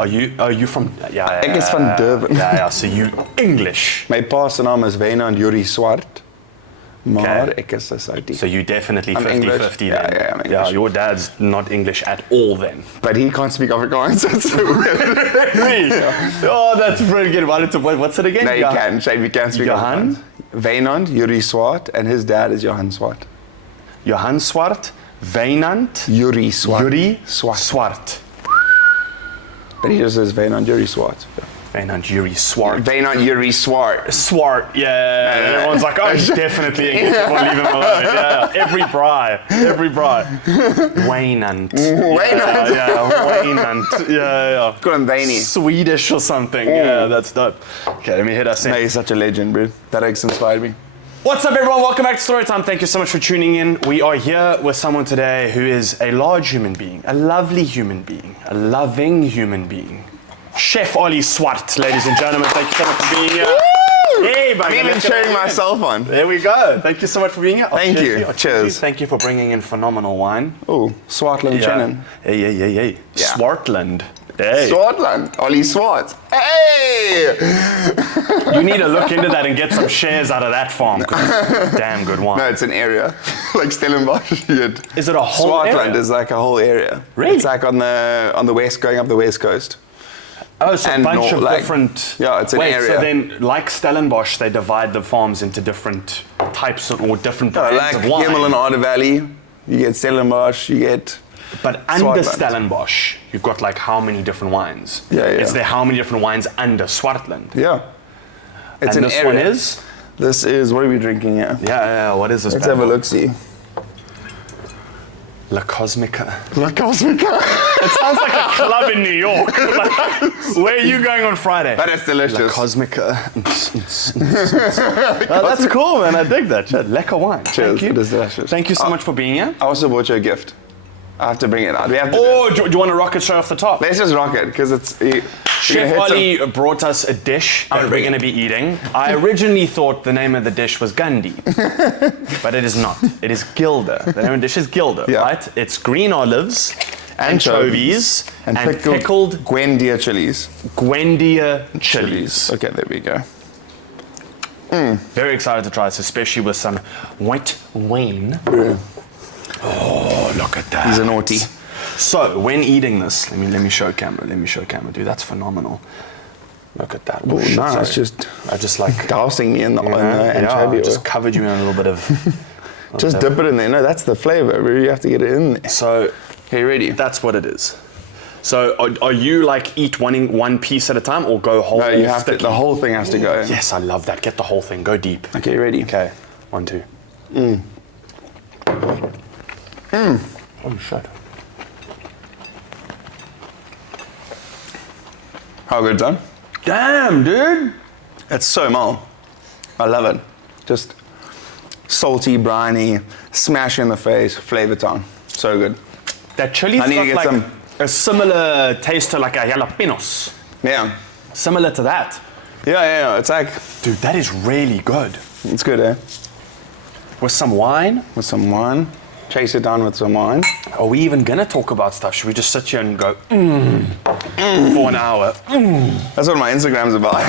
Are you from? Ja. Ek is van Durban. Ja, so you English. My pa se naam is Wynand Yuri Swart. Maar ek is 'n Soutie. So you definitely I'm 50-50 then. Yeah, I'm English. Yeah, your dad's not English at all then. But he can't speak Afrikaans, so it's so weird. Really? Oh, that's pretty good. What's it again? No, he can. Shane, we can speak Johan? Afrikaans. Wynand Yuri Swart, and his dad is Johan Swart. Johan Swart, Wynand Yuri Swart. Yuri Swart. Swart. But he just says Wynand Yuri Swart. Wynand Yuri Swart. Wynand Yuri Swart. Swart, yeah. Everyone's like, oh, he's definitely English. We'll leave him alone. Yeah. Every Braai. Wynand. Wynand. Yeah, Wynand. Yeah. Call him Vaini. Swedish or something. Yeah, that's dope. Okay, let me hit us in. No, he's such a legend, bro. That has inspired me. What's up, everyone? Welcome back to Storytime. Thank you so much for tuning in. We are here with someone today who is a large human being, a lovely human being, a loving human being. Chef Ollie Swart, ladies and gentlemen. Thank you so much for being here. Hey, buddy. I'm even cheering myself on. There we go. Thank you so much for being here. Thank you. Cheers. Thank you for bringing in phenomenal wine. Oh, Swartland Chenin. Hey. Yeah. Swartland. Hey. Swartland. Ollie Swart. Hey! You need to look into that and get some shares out of that farm. Damn good wine. No, it's an area. Like Stellenbosch. Is it a whole Swartland area? is like a whole area. Really? It's like on the west, going up the west coast. Oh, so and a bunch of like, different... Yeah, it's an area. So then, like Stellenbosch, they divide the farms into different types or different brands like of wine. Hemel and Ardor Valley, you get Stellenbosch, you get... But under Swartland. Stellenbosch, you've got like how many different wines? Yeah. Is there how many different wines under Swartland? Yeah. It's and an this area. one is? This is, what are we drinking here? Yeah, what is this? Let's have a look-see. La Cosmica. La Cosmica. It sounds like a club in New York. Like, where are you going on Friday? But it's delicious. La Cosmica. That's cool, man. I dig that. Lekker wine. Cheers. Thank you. It is delicious. Thank you so much for being here. I also bought you a gift. I have to bring it out. We have to do you want to rock it straight off the top? Let's just rock it, because it's... Chef Ollie brought us a dish that we're going to be eating. I originally thought the name of the dish was Gandhi, but it is not. It is Gilda. The name of the dish is Gilda, right? It's green olives, anchovies, and pickled Gwendia chilies. Gwendia chilies. Okay, there we go. Very excited to try this, especially with some white wine. Oh, look at that. He's a naughty. So, when eating this, let me show camera, dude, that's phenomenal. Look at that. Oh, nice. I just like... dousing me in the anchovy oil. Just covered you in a little bit of... Just dip it in there. No, that's the flavor. Really, you have to get it in there. So, hey, ready? That's what it is. So, are you like eat one piece at a time or go whole? No, you have to, the whole thing has to go in. Yes, I love that. Get the whole thing. Go deep. Okay, ready? Okay. 1, 2. Oh, shit. How good's that? Damn, dude. It's so mild. I love it. Just salty, briny, smash in the face, flavor town. So good. That chili's got like a similar taste to like a jalapenos. Yeah. Similar to that. Yeah. It's like... Dude, that is really good. It's good, eh? With some wine? With some wine. Chase it down with some wine. Are we even gonna talk about stuff? Should we just sit here and go, for an hour? That's what my Instagram's about. I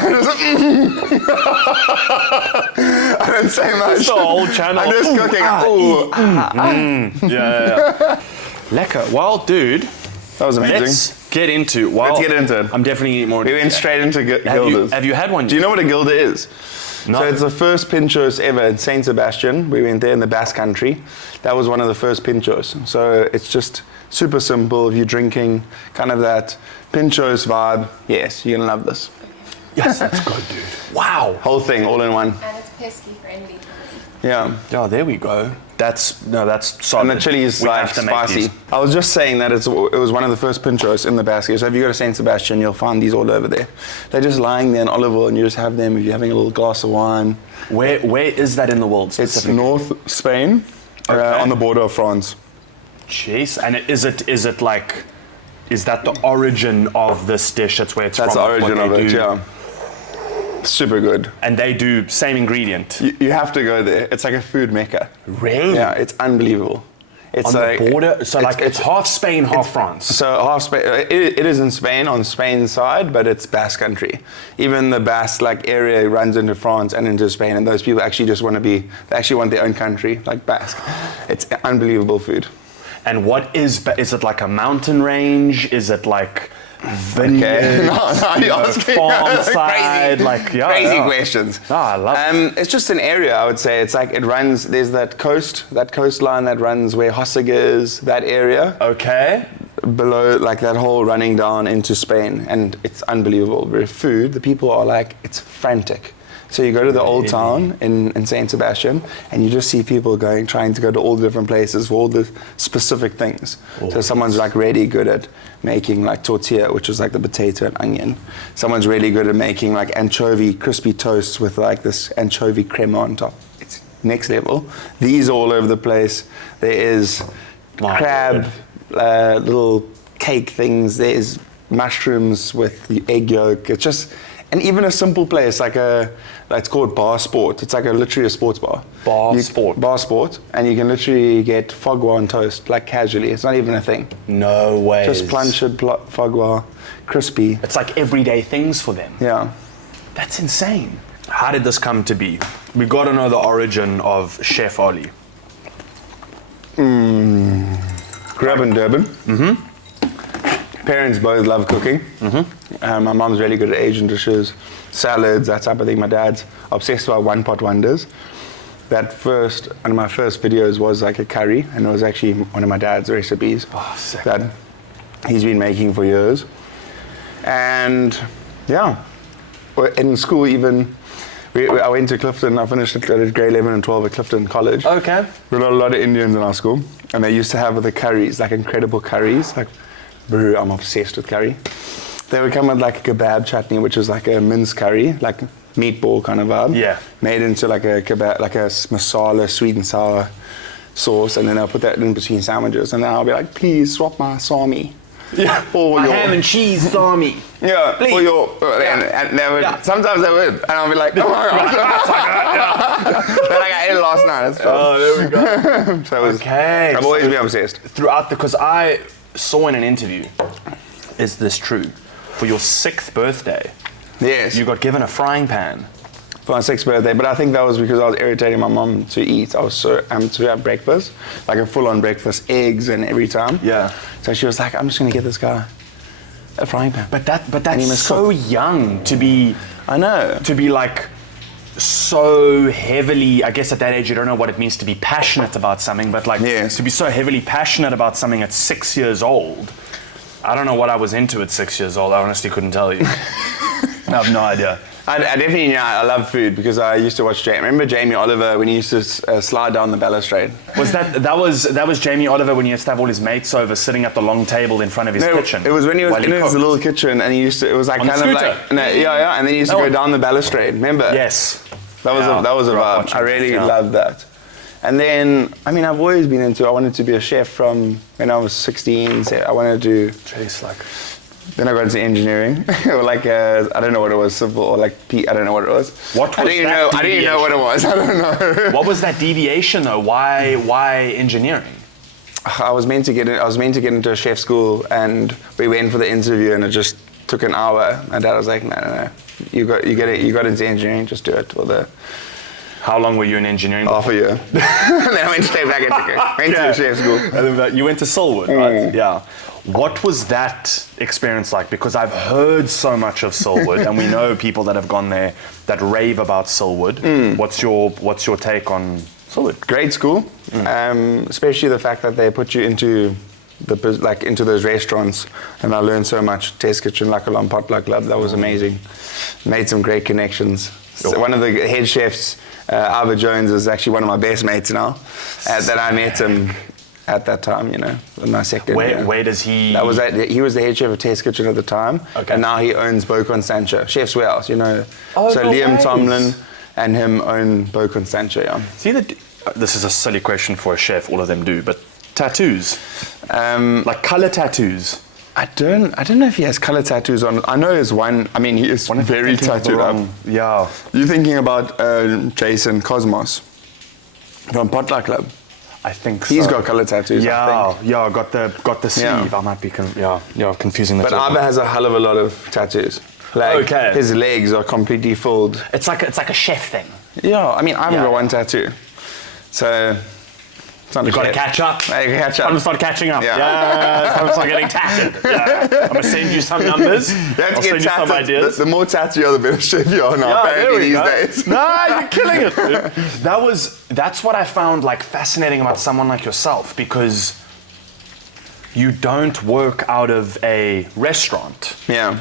don't say much. It's the whole channel. I'm just cooking. Yeah. Lekker. Well, dude. That was amazing. Let's get into it. I'm definitely eating more. We went straight into Gilda's. Have you had one? Do you know what a Gilda is? No. So it's the first pinchos ever in Saint Sebastian. We went there in the Basque Country. That was one of the first pinchos. So it's just super simple. If you're drinking kind of that pinchos vibe, yes, you're gonna love this. Yes, that's good, dude. Wow. Whole thing, all in one. And it's pesky friendly. Yeah. Oh, there we go. That's solid. And the chili is like spicy. I was just saying that it was one of the first pinchos in the Basque. So if you go to Saint Sebastian, you'll find these all over there. They're just lying there in olive oil, and you just have them if you're having a little glass of wine. Where is that in the world? It's North Spain, on the border of France. Jeez, and is that the origin of this dish? That's where it's from. That's the origin of it, yeah. Super good. And they do same ingredient. You have to go there. It's like a food mecca. Really? Yeah, it's unbelievable. It's on the border, so it's half Spain, half France. So half Spain. It is in Spain, on Spain's side, but it's Basque country. Even the Basque area runs into France and into Spain, and those people actually just they actually want their own country, like Basque. It's unbelievable food. And what is it like a mountain range? Is it like vineyard, farm side, crazy questions. I love it. It's just an area, I would say. It's like it runs. There's that coastline that runs where Hossig is. That area. Okay. Below, that whole running down into Spain, and it's unbelievable. With food, the people are it's frantic. So you go to the old town in Saint Sebastian, and you just see people trying to go to all the different places for all the specific things. So someone's really good at making tortilla, which is the potato and onion. Someone's really good at making anchovy crispy toasts with this anchovy crema on top. It's next level. These are all over the place. There is crab, little cake things. There's mushrooms with the egg yolk. It's just, and even a simple place it's called Bar Sport. It's literally a sports bar. Bar Sport, and you can literally get foie gras on toast, casually. It's not even a thing. No way. Just planched foie gras, crispy. It's everyday things for them. Yeah. That's insane. How did this come to be? We got to know the origin of Chef Ollie. Grew up in Durban. Parents both love cooking. My mom's really good at Asian dishes, salads, that type of thing. My dad's obsessed about one-pot wonders. One of my first videos was a curry, and it was actually one of my dad's recipes that he's been making for years. And yeah, in school even, I went to Clifton. I finished at grade 11 and 12 at Clifton College. Okay. We got a lot of Indians in our school, and they used to have the curries, incredible curries. Bro, I'm obsessed with curry. They would come with a kebab chutney, which is a minced curry, meatball kind of vibe. Yeah. Made into a kebab, a masala, sweet and sour sauce, and then I'll put that in between sandwiches, and then I'll be please swap my salmi. Yeah. For your ham and cheese salmi. Yeah. Please. For your. And they would. Yeah. Sometimes they would, and I'll be oh my god. But I ate it last night. Oh, there we go. So it was, okay. I've always been obsessed. Because I saw in an interview, is this true? For your 6th birthday, yes, you got given a frying pan. For my 6th birthday, but I think that was because I was irritating my mom to eat. I was so amped to have breakfast, a full-on breakfast, eggs and every time. Yeah. So she was I'm just gonna get this guy a frying pan. But that's so young to be. I know. To be so heavily, I guess at that age you don't know what it means to be passionate about something, but yes. To be so heavily passionate about something at 6 years old. I don't know what I was into at 6 years old. I honestly couldn't tell you. I have no idea. I definitely, I love food because I used to watch remember Jamie Oliver when he used to slide down the balustrade? Was that was Jamie Oliver when he used to have all his mates over sitting at the long table in front of his kitchen? It was when he was in his little kitchen and he used to, it was On kind of yeah, and then he used to go down the balustrade, remember? Yes. That was a vibe. I really loved that. And then, I've always been I wanted to be a chef from when I was 16, so I wanted to Then I got into engineering, or I don't know what it was, civil, or I don't know what it was. What was I didn't know what it was. I don't know. What was that deviation though? Why engineering? I was meant to get into a chef school, and we went for the interview, and it just took an hour. My dad was like, "No, you got into engineering, just do it." How long were you in engineering? Half a year. And then I went straight back into chef school. And then you went to Silwood, right? Yeah. What was that experience like? Because I've heard so much of Silwood, and we know people that have gone there that rave about Silwood. What's your take on Silwood? Great school, especially the fact that they put you into into those restaurants, and I learned so much. Test kitchen, like a long potluck club, that was amazing. Made some great connections. So one of the head chefs, Ivor Jones, is actually one of my best mates now. That I met him at that time, in my second year. Where does he... He was the head chef of Test Kitchen at the time, and now he owns Beau Constantia, Chef's Warehouse, So Liam Tomlin and him own Beau Constantia, yeah. See, this is a silly question for a chef, all of them do, but tattoos, like color tattoos. I don't know if he has color tattoos on. I know there's one. He is very tattooed up. Yeah. You're thinking about Jason Cosmos from Potluck Club. I think so. He's got colour tattoos, I think. Yeah, got the sleeve. I might be confusing the two. But Abba has a hell of a lot of tattoos. Like, his legs are completely filled. It's like a chef thing. Yeah, I mean, I've got one tattoo. So, it's not You've got to catch up. Catch up. I'm going to start catching up. Yeah. I'm going to start getting tatted. Yeah. I'm going to send you some numbers. I'll send you some ideas. The more tattoo, the better chef you are now, apparently, these days. No, you're killing it, dude. That's what I found like fascinating about someone like yourself, because you don't work out of a restaurant. Yeah.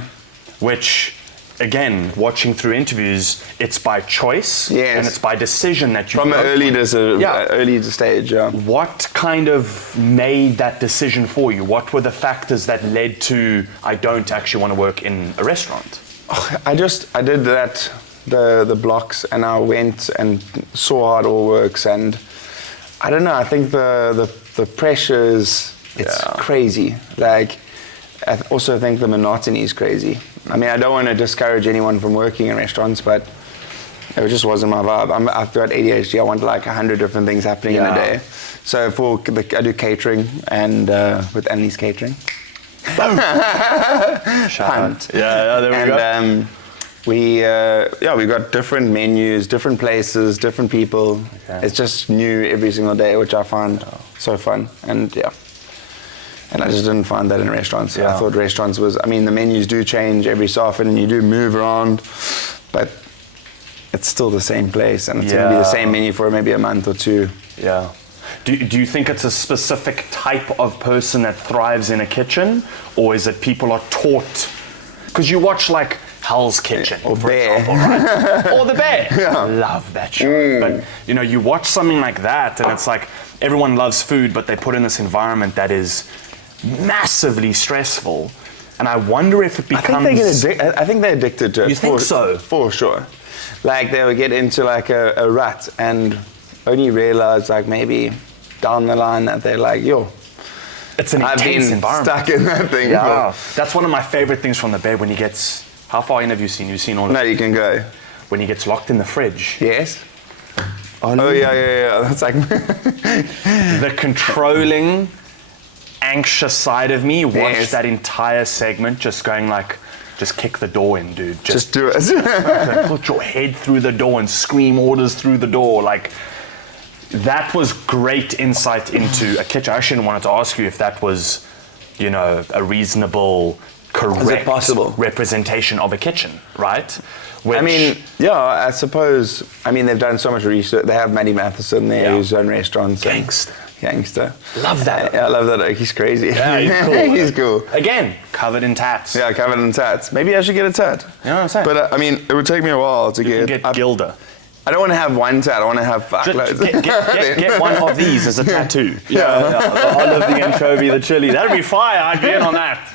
Which, again, watching through interviews, it's by choice and it's by decision that you from an early stage. Yeah. What kind of made that decision for you? What were the factors that led to I don't actually want to work in a restaurant? I did that the blocks, and I went and saw how it all works, and I don't know. I think the pressures it's crazy. Like, I also think the monotony is crazy. I mean, I don't want to discourage anyone from working in restaurants, but it just wasn't my vibe. I've got ADHD. I want like 100 different things happening in a day. So I do catering, and with Annalise Catering. Boom! Hunt. Yeah, there we go. We got different menus, different places, different people. Okay. It's just new every single day, which I find so fun. And I just didn't find that in restaurants. I thought restaurants the menus do change every so often, and you do move around, but it's still the same place, and it's going to be the same menu for maybe a month or two. Yeah. Do you think it's a specific type of person that thrives in a kitchen, or is it people are taught? Because you watch like Hell's Kitchen, or for Bear. example, right? Or The Bear. Yeah. Love that show. But you watch something like that, and it's like everyone loves food, but they put in this environment that is massively stressful, and I wonder if it becomes. I think they're addicted to it. You think so? For sure. Like they would get into like a rut and only realize like maybe down the line that they're like, it's an intense environment. Stuck in that thing. Yeah, that's one of my favorite things from The Bear when he gets. How far in have you seen? You've seen all of it? No, you can go. When he gets locked in the fridge. Yes. Oh yeah. That's like the controlling, anxious side of me watched that entire segment just going like, just kick the door in, dude. Just do it. Put your head through the door and scream orders through the door. Like, that was great insight into a kitchen. I actually wanted to ask you if that was, a reasonable, correct representation of a kitchen, right? I suppose. They've done so much research. They have Matty Matheson there who's done restaurants. Gangster. Love that. Yeah, I love that. He's crazy. Yeah, he's cool. He's cool. Again, covered in tats. Yeah, covered in tats. Maybe I should get a tat. You know what I'm saying? But it would take me a while to get Gilda. I don't want to have one tat. I want to have fuckloads. Get one of these as a tattoo. Yeah. The olive, the anchovy, the chili. That'd be fire. I'd be in on that.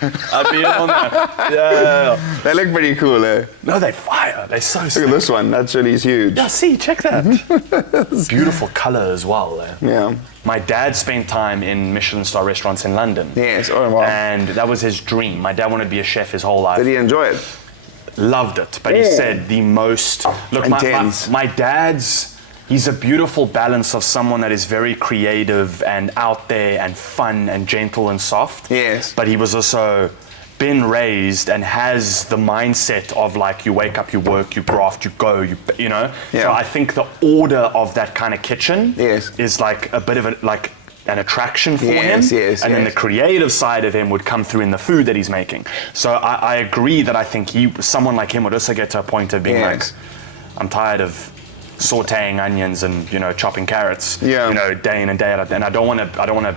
Yeah. They look pretty cool, eh? No, they fire. They're so sick. Look at this one. That chili's huge. Yeah, see, check that. Beautiful color as well. Eh? Yeah. My dad spent time in Michelin star restaurants in London. Yes. Oh, wow. And that was his dream. My dad wanted to be a chef his whole life. Did he enjoy it? Loved it, but he said the most. Look, my dad's. He's a beautiful balance of someone that is very creative and out there and fun and gentle and soft. Yes. But he was also been raised and has the mindset of like you wake up, you work, you graft, you go, Yeah. So I think the order of that kind of kitchen is like a bit of an attraction for him, and then the creative side of him would come through in the food that he's making. So I agree that I think someone like him would also get to a point of being like, I'm tired of sautéing onions and chopping carrots, day in and day out, and I don't want to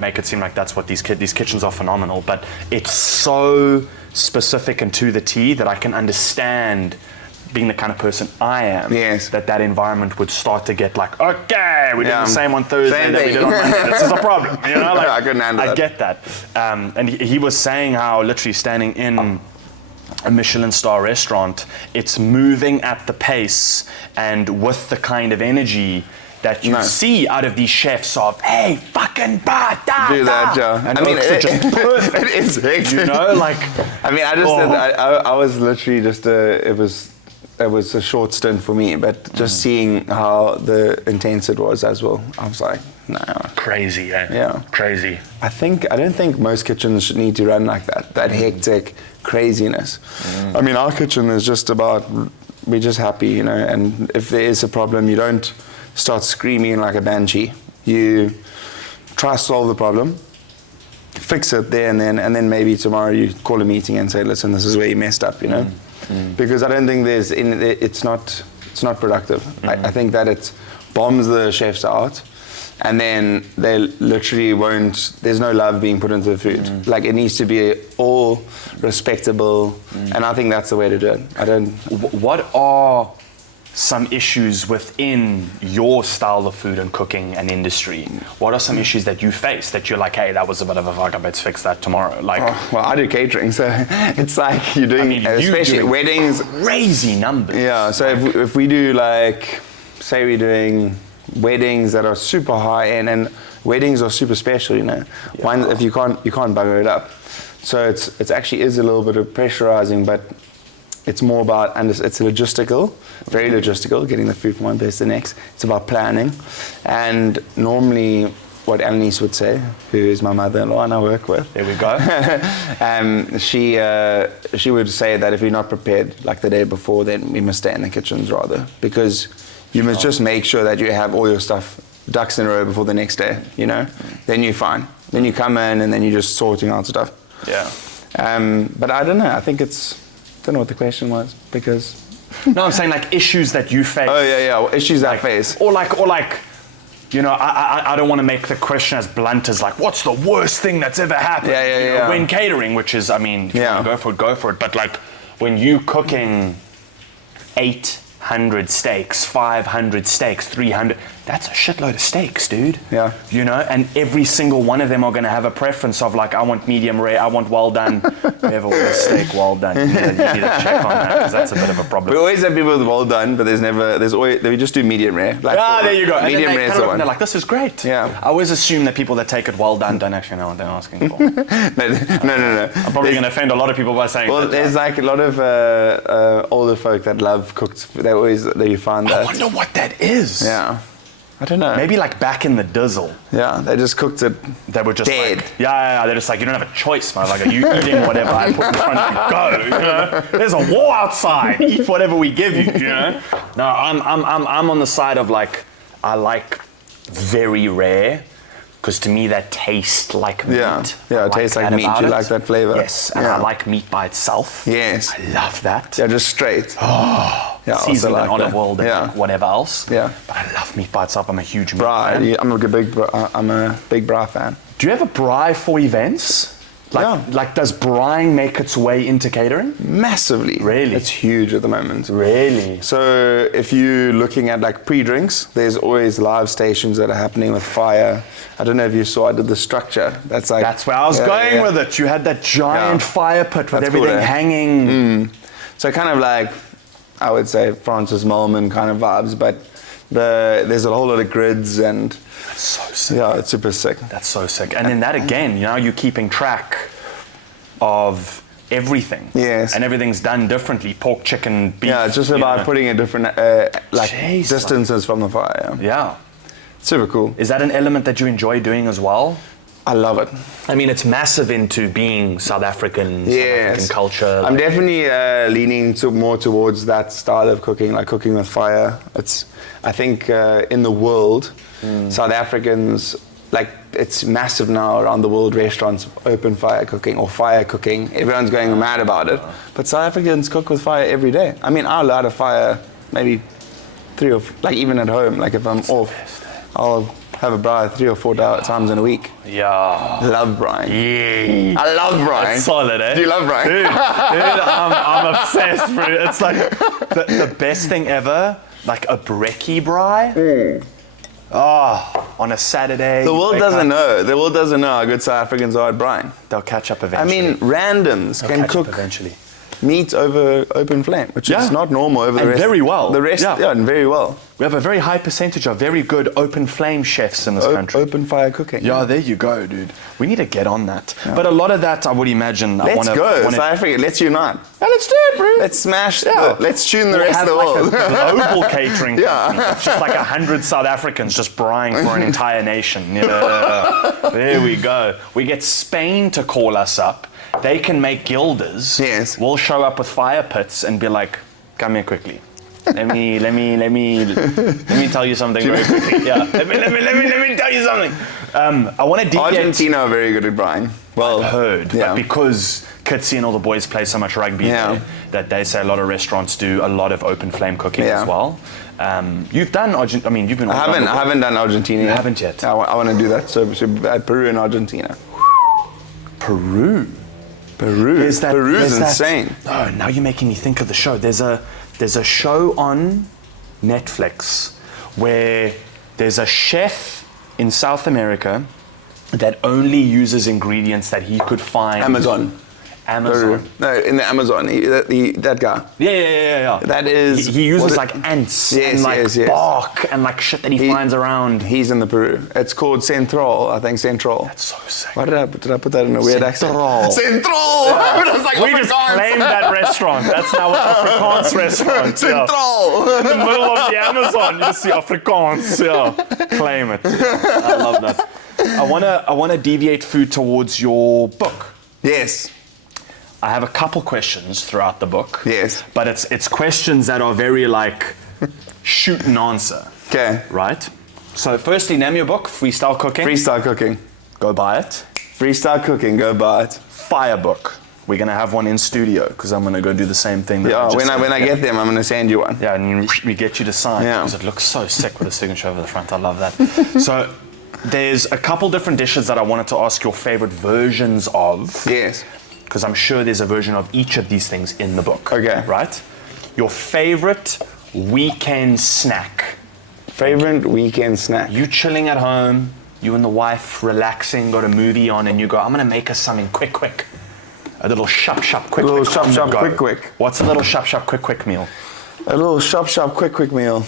make it seem like that's what these kitchens are phenomenal, but it's so specific and to the T that I can understand. Being the kind of person I am, that environment would start to get like, okay, we did the same on Thursday that we did on Monday. This is a problem, I couldn't handle that. I get that. And he was saying how literally standing in a Michelin star restaurant, it's moving at the pace and with the kind of energy that you see out of these chefs of, hey, fucking do that, Joe. And it's just perfect. It is hectic. I was literally just it was a short stint for me, but just seeing how intense it was as well, I was like, No. Crazy, eh? Yeah. Crazy. I don't think most kitchens should need to run like that hectic craziness. I mean, our kitchen is just about, we're just happy, you know, and if there is a problem, you don't start screaming like a banshee. You try to solve the problem, fix it there and then maybe tomorrow you call a meeting and say, listen, this is where you messed up, you know? Because I don't think it's not productive. I think that it bombs the chefs out, and then they literally won't, there's no love being put into the food. Like, it needs to be all respectable, and I think that's the way to do it. What are some issues within your style of food and cooking and industry? What are some issues that you face that you're like, hey, that was a bit of a fuck up, let's fix that tomorrow? Like, well, I do catering, so it's like you're doing, especially weddings. Crazy numbers. Yeah, so if we do, like, say we're doing weddings that are super high end, and weddings are super special, you know. One, if you can't bugger it up. So it's actually is a little bit of pressurizing, but it's more about, and it's logistical, very logistical, getting the food from one place to the next. It's about planning. And normally, what Annalise would say, who is my mother-in-law and I work with. There we go. She would say that if you're not prepared, like the day before, then we must stay in the kitchens rather. Because you must just make sure that you have all your stuff, ducks in a row before the next day, you know? Then you're fine. Then you come in and then you're just sorting out stuff. Yeah. But I don't know, I think I don't know what the question was, because... No, I'm saying like issues that you face. Oh, yeah, well, issues I face. Or like, you know, I don't want to make the question as blunt as like, what's the worst thing that's ever happened? Yeah. When catering, which is, I mean, if you want to go for it. But like, when you cooking 800 steaks, 500 steaks, 300, that's a shitload of steaks, dude. Yeah. You know, and every single one of them are going to have a preference of like, I want medium rare, I want well done. Whoever wants steak well done, you need to check on that, because that's a bit of a problem. We always have people with well done, but there's always, we just do medium rare. Like, there you go. Medium rare is the one. They're like, this is great. Yeah. I always assume that people that take it well done don't actually know what they're asking for. No. I'm probably going to offend a lot of people by saying well, that. There's like a lot of older folk that love cooked. They find that. I wonder what that is. Yeah. I don't know. Maybe like back in the dizzle. Yeah, they just cooked it. They were just dead. Like, they're just like, you don't have a choice, motherfucker. You eating whatever I put in front of you. Go, you know. There's a war outside. Eat whatever we give you, you know. No, I'm on the side of like, I like very rare, because to me that tastes like meat. Yeah, it tastes like meat. You like that flavor. Yes, and I like meat by itself. Yes. I love that. Yeah, just straight. Yeah, seasoned like in olive oil and whatever else. Yeah. But I love meat by itself. I'm a huge meat Braai. fan. I'm a big Braai fan. Do you have a Braai for events? Like, does Braai make its way into catering? Massively. Really? It's huge at the moment. Really? So if you're looking at like pre-drinks, there's always live stations that are happening with fire. I don't know if you saw, I did the structure. That's where I was going with it. You had that giant fire pit with everything hanging. So kind of like, I would say Francis Mulman kind of vibes, but there's a whole lot of grids and... That's so sick. Yeah, it's super sick. That's so sick. And then that again, you know, you're keeping track of everything. Yes. And everything's done differently. Pork, chicken, beef. Yeah, it's just about putting a different distances from the fire. Yeah. Super cool. Is that an element that you enjoy doing as well? I love it. I mean, it's massive into being South African, South African culture. I'm definitely leaning more towards that style of cooking, like cooking with fire. I think in the world, South Africans, like, it's massive now around the world, restaurants open fire cooking or fire cooking. Everyone's going mad about it. But South Africans cook with fire every day. I mean, I'll light a fire maybe 3 or, like, even at home, like if I'm off, I'll have a braai 3 or 4 times in a week. Yeah. Love braai. Yeah. I love braai. That's solid, eh? Do you love braai? Dude, I'm obsessed, bro. It's like the best thing ever, like a brekkie braai. On a Saturday. The world doesn't know. The world doesn't know how good South Africans are at braai. They'll catch up eventually. I mean, randoms can cook eventually. meat over open flame, which is not normal over the rest. Very well. The rest, and very well. We have a very high percentage of very good open flame chefs in this country. Open fire cooking. Yeah, there you go, dude. We need to get on that. Yeah. But a lot of that, I would imagine. Let's go, South Africa. Let's unite. Yeah, let's do it, bro. Let's smash. Let's tune the rest of the world. A global catering company. It's just like 100 South Africans just braaiing for an entire nation. Yeah. There we go. We get Spain to call us up. They can make Gildas. Yes. We'll show up with fire pits and be like, come here quickly. Let me tell you something very quickly. Yeah. Let me tell you something. I want to deviate. Argentina are very good at braaiing. Well, I've heard, but because Kitsy and all the boys play so much rugby there, that they say a lot of restaurants do a lot of open flame cooking as well. You've done Argentina. I mean, you've been. I haven't done Argentina. You haven't yet. I want to do that. So Peru and Argentina. Peru. Peru's insane. Oh, now you're making me think of the show. There's a show on Netflix where there's a chef in South America that only uses ingredients that he could find. Amazon. Peru. No, in the Amazon, that guy. Yeah. That is. He uses like ants and like bark and like shit that he finds around. He's in the Peru. It's called Central, I think. Central. That's so sick. Why did I put that in a weird accent? Central. Yeah. I was like, we just claimed that restaurant. That's now an Afrikaans restaurant. Central. In the middle of the Amazon, you just see Afrikaans. Yeah. Claim it. I love that. I wanna deviate food towards your book. Yes. I have a couple questions throughout the book. Yes. But it's questions that are very like shoot and answer. Okay. Right? So firstly, name your book, Freestyle Cooking. Freestyle Cooking. Go buy it. Freestyle Cooking, go buy it. Fire book. We're going to have one in studio because I'm going to go do the same thing. That when I get them, I'm going to send you one. Yeah, and we get you to sign because it looks so sick with a signature over the front. I love that. So there's a couple different dishes that I wanted to ask your favorite versions of. Yes. Because I'm sure there's a version of each of these things in the book. Okay. Right? Your favorite weekend snack. Favorite weekend snack. You chilling at home, you and the wife relaxing, got a movie on, and you go, I'm going to make us something quick. A little shop, quick. A little shop, quick. What's a little shop, quick meal? A little shop, quick meal.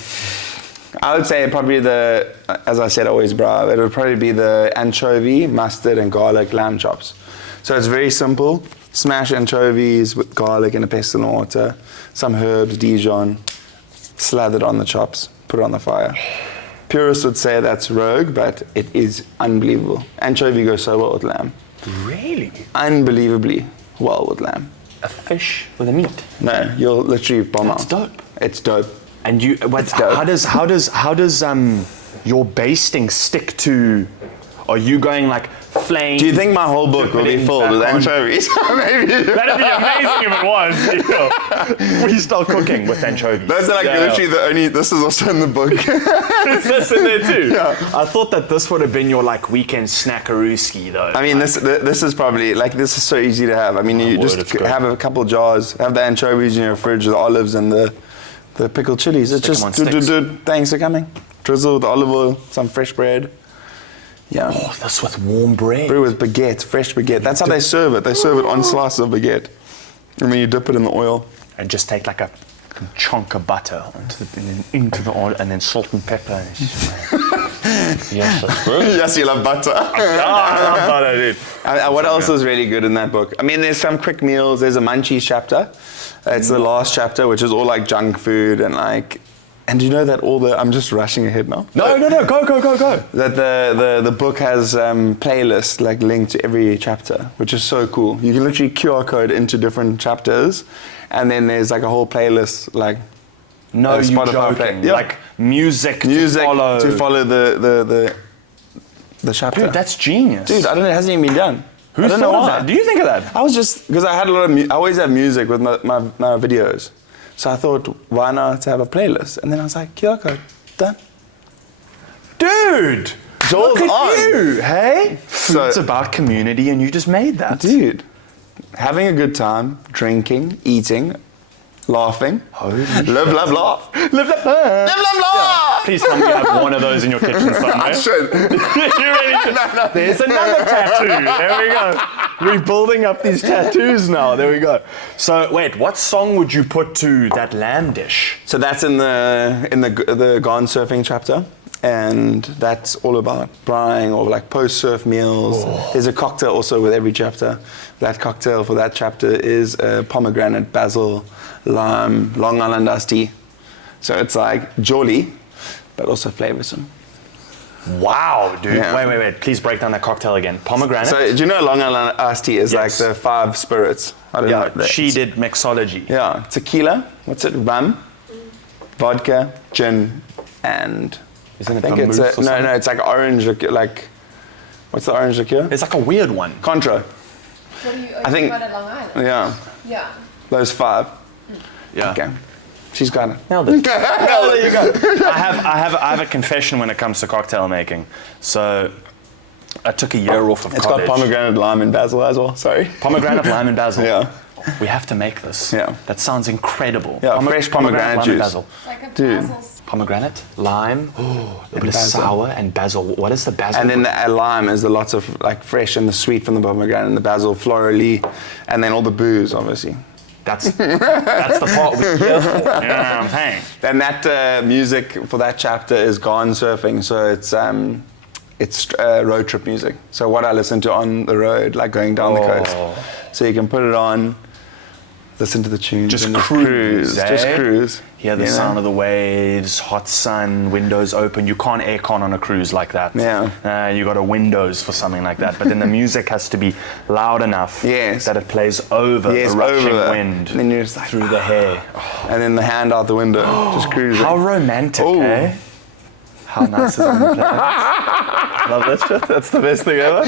I would say probably as I said, always Braai, it would probably be the anchovy, mustard, and garlic lamb chops. So it's very simple. Smash anchovies with garlic and a pestle and water, some herbs, Dijon, slathered on the chops, put it on the fire. Purists would say that's rogue, but it is unbelievable. Anchovy goes so well with lamb. Really? Unbelievably well with lamb. A fish with a meat? No, you'll literally bomb out. That's dope. It's dope. And how does your basting stick to? Are you going like flame? Do you think my whole book will be filled with anchovies? Maybe. That'd be amazing if it was. Freestyle cooking with anchovies. That's like literally the only. This is also in the book. Is this in there too? Yeah. I thought that this would have been your like weekend snackarooski though. I mean, this is probably like this is so easy to have. I mean, you just have a couple jars, have the anchovies in your fridge, the olives and the pickled chilies. It's just thanks for coming. Drizzle with olive oil, some fresh bread. Yeah. Oh, that's with warm bread. Bread with baguette, fresh baguette. That's how they serve it. They serve it on slices of baguette. And then you dip it in the oil. And just take like a chunk of butter into the oil and then salt and pepper. Yes, that's good. Yes, you love butter. I love butter, dude. What else is really good in that book? I mean, there's some quick meals. There's a munchies chapter. It's the last chapter, which is all like junk food and like... And do you know that I'm just rushing ahead now? No, go. That the book has playlists like linked to every chapter, which is so cool. You can literally QR code into different chapters, and then there's like a whole playlist like Spotify joking. Like music to follow the chapter. Dude, that's genius. Dude, I don't know, it hasn't even been done. Who thought of that? Do you think of that? I was just because I had a lot of I always have music with my videos. So I thought, why not have a playlist? And then I was like, QR code, done. Dude! Look at you, hey? Food's about community and you just made that. Dude, having a good time, drinking, eating, laughing. Live, love, laugh. Live, love, laugh. Yeah. Please tell me you have one of those in your kitchen somewhere. I should. You really should. No. There's another tattoo. There we go. We're building up these tattoos now. There we go. So wait, what song would you put to that lamb dish? So that's in the Gone Surfing chapter. And that's all about braaiing or like post-surf meals. There's a cocktail also with every chapter. That cocktail for that chapter is pomegranate, basil, lime, Long Island iced tea. So it's like jolly, but also flavoursome. Wow, dude. Yeah. Wait. Please break down that cocktail again. Pomegranate? So do you know Long Island iced tea is like the 5 spirits? I don't know. She did Mixology. Yeah, tequila, what's it, rum, vodka, gin, and... Isn't it I think it's no, it's like orange, like, what's the orange liqueur? It's like a weird one. Contro. What do you I think, got at Long Island? Yeah, Yeah. those 5. Yeah. Okay. She's got it. Nailed it. Well, there you go. I have a confession when it comes to cocktail making. So I took a year off of college. It's got pomegranate, lime, and basil as well. Sorry. Pomegranate, lime, and basil. Yeah. We have to make this. Yeah. That sounds incredible. Yeah, fresh pomegranate lime, juice. and basil. Like a Dude. basil. Pomegranate, lime, a bit of basil. sour, and basil. What is the basil? And then the lime is the lots of like fresh and the sweet from the pomegranate and the basil florally, and then all the booze, obviously. That's the part we're here for. You know what I'm saying? And that music for that chapter is Gone Surfing, so it's road trip music. So what I listen to on the road, like going down the coast. So you can put it on, listen to the tunes, Just and cruise, just cruise. Hear the sound of the waves, hot sun, windows open. You can't aircon on a cruise like that. Yeah. You got a windows for something like that. But then the music has to be loud enough that it plays over the rushing wind. And then you're just like, through the hair. and then the hand out the window, just cruising. How romantic, eh? How nice is it on the planet? Love that shit. That's the best thing ever.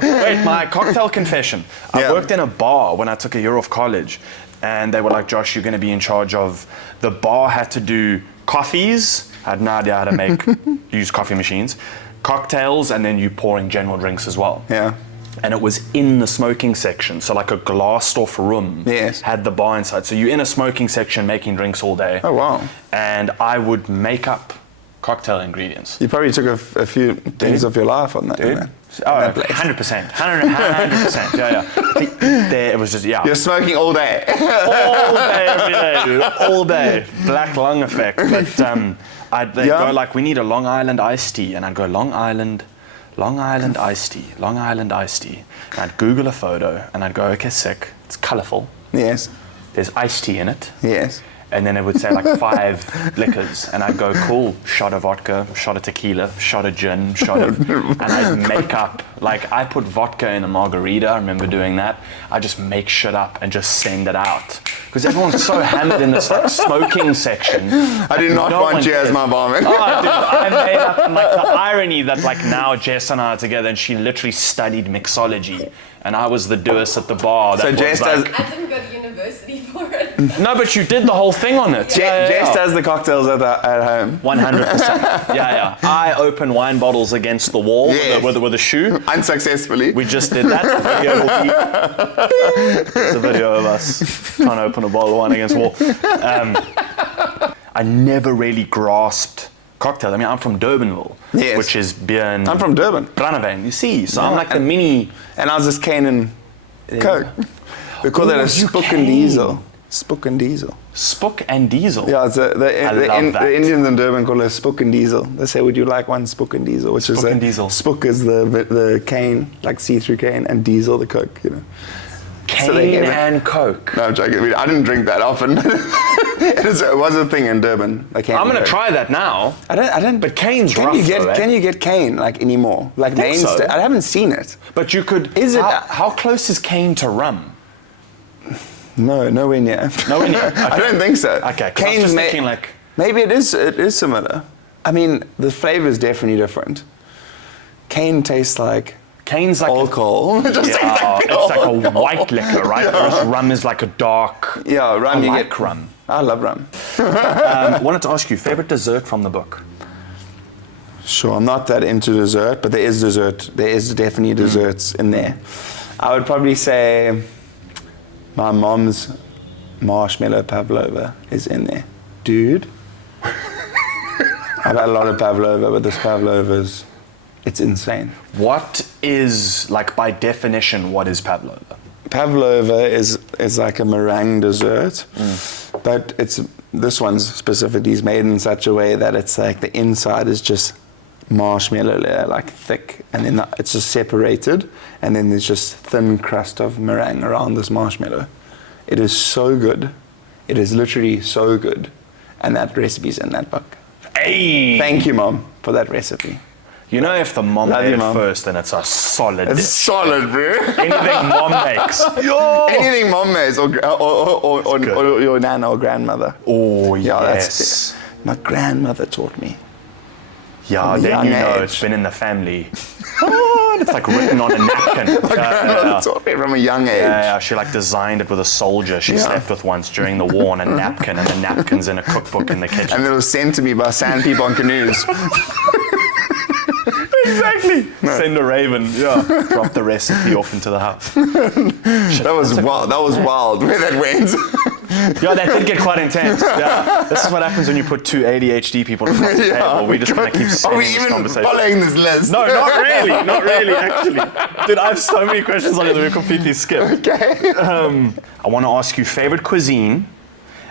Wait, my cocktail confession. I worked in a bar when I took a year off college. And they were like, Josh, you're going to be in charge of... The bar had to do coffees. I had no idea how to use coffee machines. Cocktails, and then you pouring general drinks as well. Yeah. And it was in the smoking section. So like a glassed off room had the bar inside. So you're in a smoking section making drinks all day. Oh, wow. And I would make up cocktail ingredients. You probably took a few days of your life on that, didn't you? Oh, 100%. 100%. Yeah. There, it was just, You're smoking all day. All day, every day, dude. All day. Black lung effect. But they'd go like, we need a Long Island iced tea. And I'd go, Long Island iced tea, Long Island iced tea. And I'd Google a photo and I'd go, okay, sick. It's colourful. Yes. There's iced tea in it. Yes. And then it would say like 5 liquors, and I'd go, cool, shot of vodka, shot of tequila, shot of gin, and I'd make up, like I put vodka in a margarita, I remember doing that. I just make shit up and just send it out. Because everyone's so hammered in this like smoking section. I do not want you as my barman. Oh, dude, I made up, and like the irony that like now Jess and I are together and she literally studied mixology. And I was the doers at the bar. So Jess does... I didn't go to university for it. No, but you did the whole thing on it. Jess does the cocktails at home. 100%. Yeah. I open wine bottles against the wall with a shoe. Unsuccessfully. We just did that. It's a video of us trying to open a bottle of wine against the wall. I never really grasped cocktails. I mean, I'm from Durbanville, which is beer and... I'm from Durban. Brandewijn, you see. So I'm like the mini... And I was just cane and Coke. We call that a spook and diesel. Spook and diesel. Spook and diesel? Yeah, it's the Indians in Durban call it a spook and diesel. They say, would you like one spook and diesel? Which spook and diesel. Spook is the cane, like see-through cane, and diesel the Coke, you know. Cane and Coke. No, I'm joking. I didn't drink that often. It was a thing in Durban. I'm going to try that now. I don't. But cane's rough. Can you get cane like anymore? Like names? So. I haven't seen it. But you could. How close is cane to rum? No, nowhere near. Nowhere near. Okay. I don't think so. Okay. Cane's thinking like. Maybe it is similar. I mean, the flavor is definitely different. Cane tastes like. Cane's like alcohol. It's like a white liquor, right? Whereas rum is like a dark. Yeah, rum. I like rum. I love rum. Wanted to ask you, favorite dessert from the book? Sure, I'm not that into dessert, but there is dessert. There is definitely desserts in there. I would probably say my mom's marshmallow pavlova is in there. Dude. I've had a lot of pavlova, but this pavlova's It's insane. What is, like, by definition, what is pavlova? Pavlova is like a meringue dessert, but this one's specifically is made in such a way that it's like the inside is just marshmallow layer, like thick, and then it's just separated, and then there's just thin crust of meringue around this marshmallow. It is so good. It is literally so good, and that recipe's in that book. Hey! Thank you, Mom, for that recipe. You know, if the mom made it first, then it's a solid It's dish. solid, bro. Anything mom makes. Yo! Anything Mom makes, or your nana or grandmother. Oh, Yeah, yes. My grandmother taught me. Yeah, From a then young you know age. it's been in the family. Oh, it's like written on a napkin. My grandmother taught me from a young age. Yeah, she like designed it with a soldier she slept with once during the war on a napkin, and the napkin's in a cookbook in the kitchen. And it was sent to me by sand people on canoes. Exactly. Send a raven. Yeah. Drop the recipe off into the house. That was wild. That was wild where that went. Yeah, that did get quite intense. Yeah. This is what happens when you put two ADHD people across the table. We just kind of keep Are sending we this even conversation. following this list? No, not really. Not really, actually. Dude, I have so many questions on it that we completely skipped. Okay. I want to ask you favorite cuisine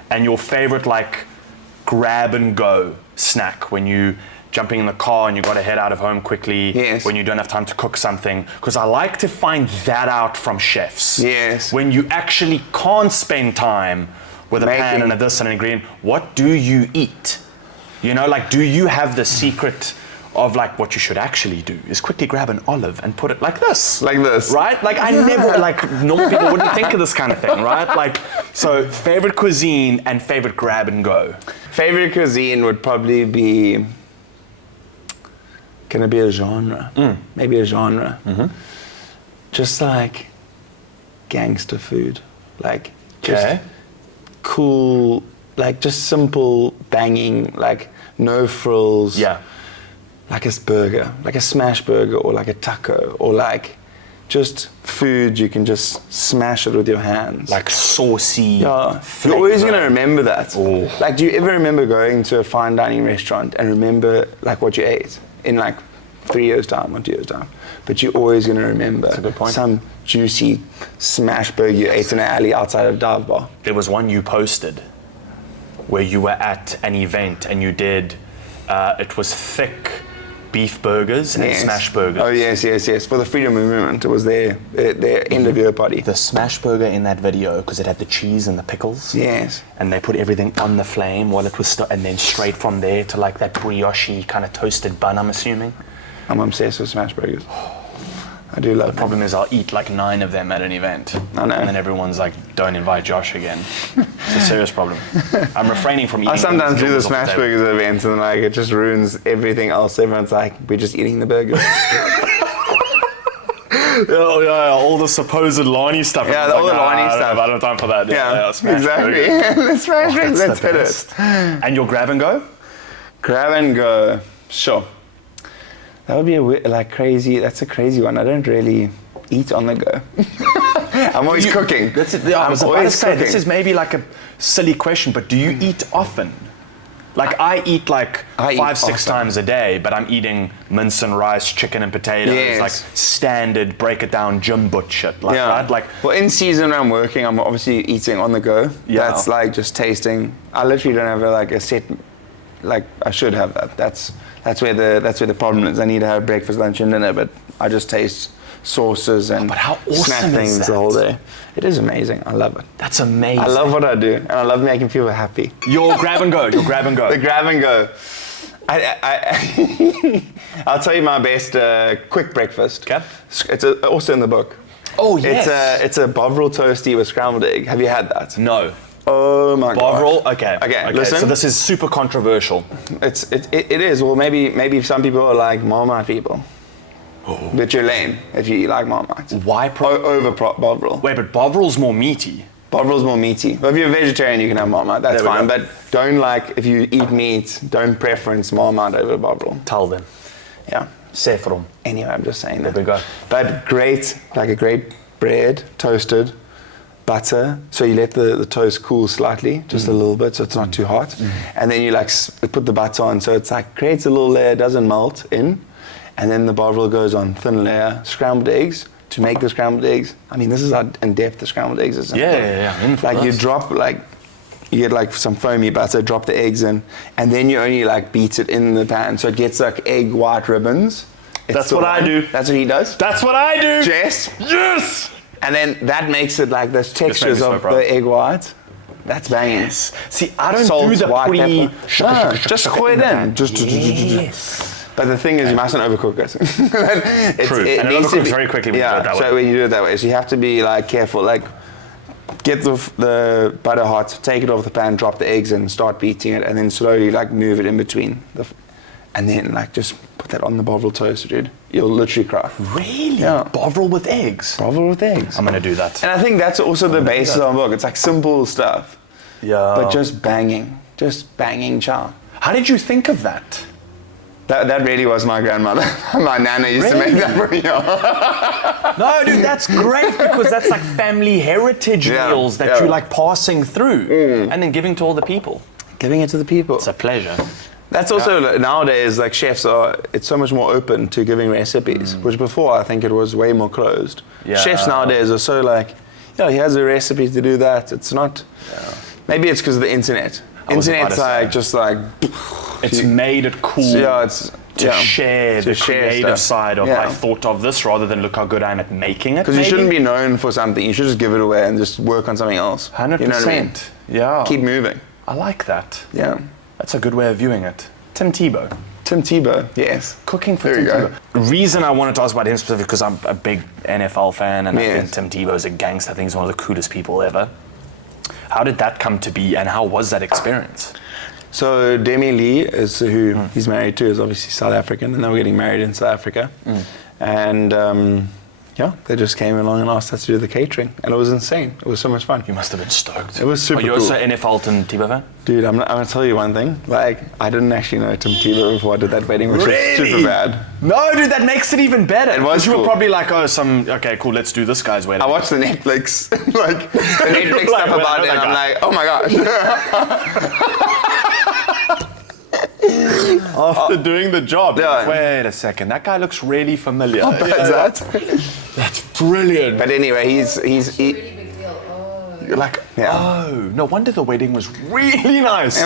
and your favorite like grab and go snack when you jumping in the car and you got to head out of home quickly, Yes. when you don't have time to cook something, because I like to find that out from chefs. Yes. When you actually can't spend time with a pan Making- and a this and an ingredient, what do you eat? You know, like, do you have the secret of like what you should actually do is quickly grab an olive and put it like this. Like this. Right? Like I never, like normal people wouldn't think of this kind of thing, right? Like, so favorite cuisine and favorite grab and go. Favorite cuisine would probably be. Can it be a genre? Maybe a genre. Just like gangster food. Like just cool, like just simple banging, like no frills. Yeah. Like a burger, like a smash burger or like a taco or like just food you can just smash it with your hands. Like saucy. Yeah, flavor. you're always gonna remember that. Oh. Like, do you ever remember going to a fine dining restaurant and remember like what you ate in like 3 years time or 2 years time? But you're always gonna remember a good point. some juicy smash burger you ate in an alley outside of Dive Bar. There was one you posted where you were at an event and you did, it was thick beef burgers and smash burgers. Oh yes. For the freedom movement, it was their end of year party. The smash burger in that video, because it had the cheese and the pickles. Yes. And they put everything on the flame while it was and then straight from there to like that brioche kind of toasted bun, I'm assuming. I'm obsessed with smash burgers. I do love them. Problem is I'll eat like 9 of them at an event. I know. And then everyone's like, don't invite Josh again. It's a serious problem. I'm refraining from eating. I sometimes do the Gildas off smash table. burgers events and like it just ruins everything else. Everyone's like, we're just eating the burgers. Oh yeah, all the supposed Lani stuff. Yeah, Everyone's all the Lani stuff. I don't have time for that. Yeah, smash exactly. burgers. The smash burgers, That's let's the hit best. it. And your grab and go? Grab and go. Sure. That would be crazy. That's a crazy one. I don't really eat on the go. I'm always cooking. That's it. Yeah, I was about to say, this is maybe like a silly question, but do you eat often? Like I eat like I eat 5-6 often. times a day, but I'm eating mince and rice, chicken and potatoes, Yes. like standard break it down gym butt shit. Like, Yeah. right? Like, Well, in season when I'm working, I'm obviously eating on the go. Yeah. That's like just tasting. I literally don't have a set. Like I should have that. That's where the problem is. I need to have breakfast, lunch, and dinner, but I just taste sauces and but how awesome snack is things that? the whole day. It is amazing. I love it. that's amazing. I love what I do, and I love making people happy. your grab and go. Your grab and go. The grab and go. I'll tell you my best quick breakfast. Okay. It's also in the book. Oh yes. It's a Bovril toasty with scrambled egg. Have you had that? No. Oh my god. Bovril. Okay. Okay. Listen. So this is super controversial. It is. Well, maybe some people are like Marmite people. Oh. But you're lame if you like Marmite. Why? Over Bovril. Wait, but Bovril's more meaty. Bovril's more meaty. But if you're a vegetarian, you can have Marmite. That's There we fine. go. But don't if you eat meat, don't preference Marmite over Bovril. Tell them. Yeah. Saffron. Anyway, I'm just saying There that. we go. But a great bread, toasted, butter. So you let the toast cool slightly, just a little bit, so it's not too hot. And then you put the butter on, so it's like creates a little layer, doesn't melt in. and then the bovril goes on thin layer scrambled eggs to make the scrambled eggs. I mean, this is how in depth the scrambled eggs is. Like you drop you get like some foamy butter, drop the eggs in, and then you only like beat it in the pan, so it gets like egg white ribbons. That's what I do. That's what he does. That's what I do. Jess. Yes. And then that makes it like those textures of the egg white. That's banging. Yes. See, I don't Salt, do the white pre. pepper. Just throw it in. Yes. But the thing is, you mustn't overcook it. True. And it overcooks very quickly when you do it that way. So when you do it that way, so you have to be like careful. Like, get the butter hot, take it off the pan, drop the eggs in, start beating it, and then slowly like move it in between. And then like just put that on the bovril toast, dude. You'll literally cry. Really? Yeah. Bovril with eggs? Bovril with eggs. I'm going to do that. And I think that's also the basis of our book. It's like simple stuff. Yeah. But just banging chow. How did you think of that? That really was my grandmother. My nana used to make that for me. No, dude, that's great because that's like family heritage meals that you're like passing through and then giving to all the people. Giving it to the people. It's a pleasure. That's also nowadays like chefs it's so much more open to giving recipes, which before I think it was way more closed. Yeah. Chefs nowadays are so like, here's a recipe to do that. It's not. Maybe it's because of the internet. Internet's like just like. It's made it cool. To share the creative side of I thought of this rather than look how good I am at making it. Because you shouldn't be known for something. You should just give it away and just work on something else. 100%. You know what I mean? Yeah. Keep moving. I like that. Yeah. That's a good way of viewing it. Tim Tebow. Tim Tebow, yes. Cooking for Tim Tebow. The reason I wanted to ask about him specifically because I'm a big NFL fan and I think Tim Tebow is a gangster. I think he's one of the coolest people ever. How did that come to be and how was that experience? So Demi Lee is who he's married to, is obviously South African, and they were getting married in South Africa. And they just came along and asked us to do the catering, and it was insane. It was so much fun. You must have been stoked. It was super cool. Are you also NFL Tim Tebow fan? Dude, I'm going to tell you one thing. Like, I didn't actually know Tim Tebow before I did that wedding, which was super bad. No, dude, that makes it even better. It was You cool. were probably like, okay, cool, let's do this guy's wedding. I watched the Netflix, like, the Netflix stuff about it, and I'm like, oh my gosh. After doing the job. Yeah. Wait a second, that guy looks really familiar. How bad is that? That's brilliant. But anyway, Really big deal. Oh. you're like, Oh, no wonder the wedding was really nice. He's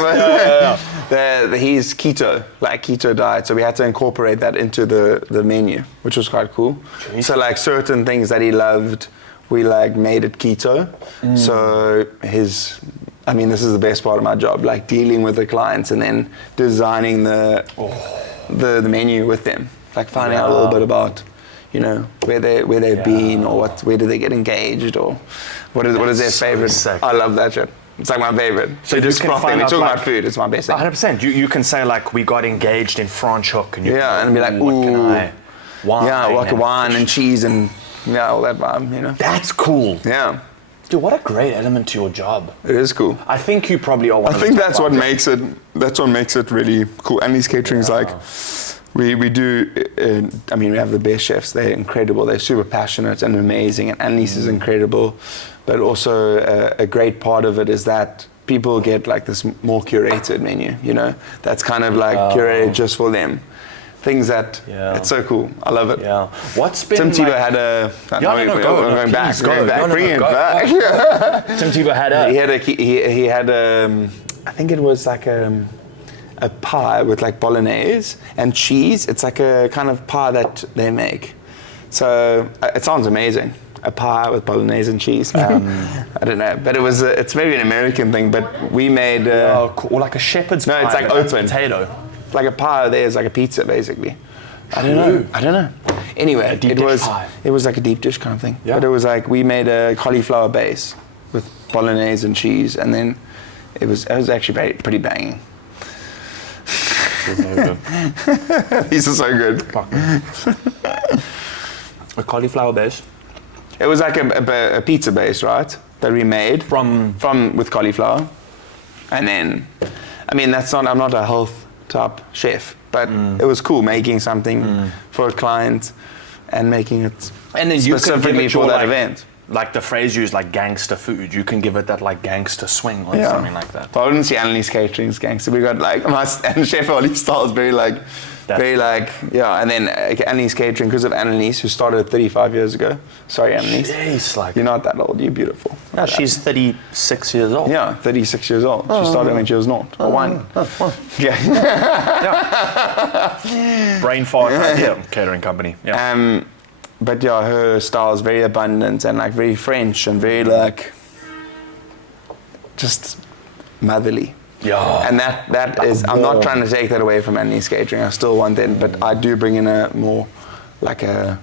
keto diet, so we had to incorporate that into the menu, which was quite cool. Jeez. So like certain things that he loved, we like made it keto. So this is the best part of my job, like dealing with the clients and then designing the menu with them, like finding out a little bit about, where they've been or where did they get engaged or what is their favorite. Sick. I love that shit. It's like my favorite. So just we talk about food. It's my best thing. 100%. You can say like we got engaged in French hook and and be like, wine and cheese and all that vibe. That's cool. Yeah. Dude, what a great element to your job. It is cool. I think you probably are one of the I think that's what makes it. That's what makes it really cool. And these caterings, like, we do. We have the best chefs. They're incredible. They're super passionate and amazing. And Annelies is incredible. But also a great part of it is that people get like this more curated menu. That's kind of like curated just for them. Things that it's so cool. I love it. Yeah. What's been Tim Tebow had a. Going back. Bring it back. Tim Tebow had a. He had I think it was like a pie with like bolognese and cheese. It's like a kind of pie that they make. So it sounds amazing. A pie with bolognese and cheese. I don't know, but it's maybe an American thing. But we made. Or like a shepherd's pie. No, it's like open potato. Like a pie there is like a pizza basically. I don't know. Anyway, it was like a deep dish kind of thing. Yeah. But it was like we made a cauliflower base with bolognese and cheese, and then it was actually pretty banging. These are so good. A cauliflower base. It was like a pizza base, right? That we made from with cauliflower, and then, I'm not a health top chef, but it was cool making something for a client and making it and then specifically for that event. like the phrase used, like gangster food. You can give it that like gangster swing or something like that. But I wouldn't see Annalise Catering's gangster. We got like and Chef Ollie style is very like. Very like, and then Annalise Catering, because of Annalise, who started 35 years ago. Sorry, Annalise. Jeez, like... You're not that old, you're beautiful. Yeah, she's 36 years old. Yeah, 36 years old. She started when she was 0 or 1. Yeah. Brain fart idea, catering company. Yeah. But yeah, her style is very abundant and like very French and very like, just motherly. Yeah. And that is, I'm not trying to take that away from Annalise Catering. I still want that, but I do bring in a more, like a,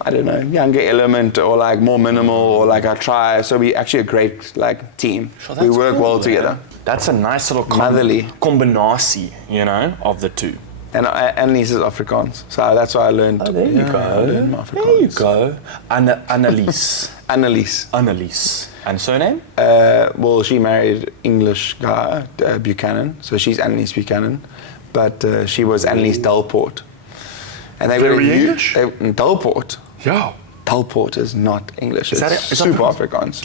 I don't know, younger element or like more minimal or like I try. So we actually a great like team. Sure, we work well man. Together. That's a nice little motherly combinatie, you know, of the two. And Annalise is Afrikaans, so that's why I learned. Oh, there you go. There you go. Annalise. Annalise. Annalise. And surname? Well, she married English guy, Buchanan, so she's Annalise Buchanan, but she was Annalise Delport. And they were huge. Delport. Yeah. Delport is not English. It's super Afrikaans.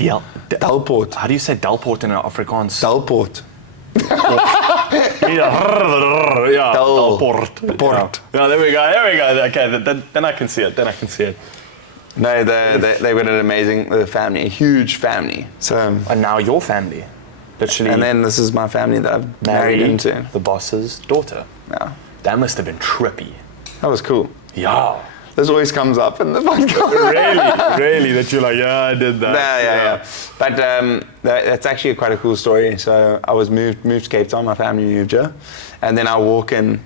Delport. How do you say Delport in Afrikaans? Delport. Yeah, Delport. Port. Yeah, there we go. Okay, then I can see it. No, they were an amazing family, a huge family. So and now your family, literally. And then this is my family that I've married into. The boss's daughter. Yeah. That must have been trippy. That was cool. Yeah. This always comes up in the podcast. Really, that you're like, yeah, I did that. Yeah. But that's actually quite a cool story. So I was moved to Cape Town, my family moved here, and then I walk in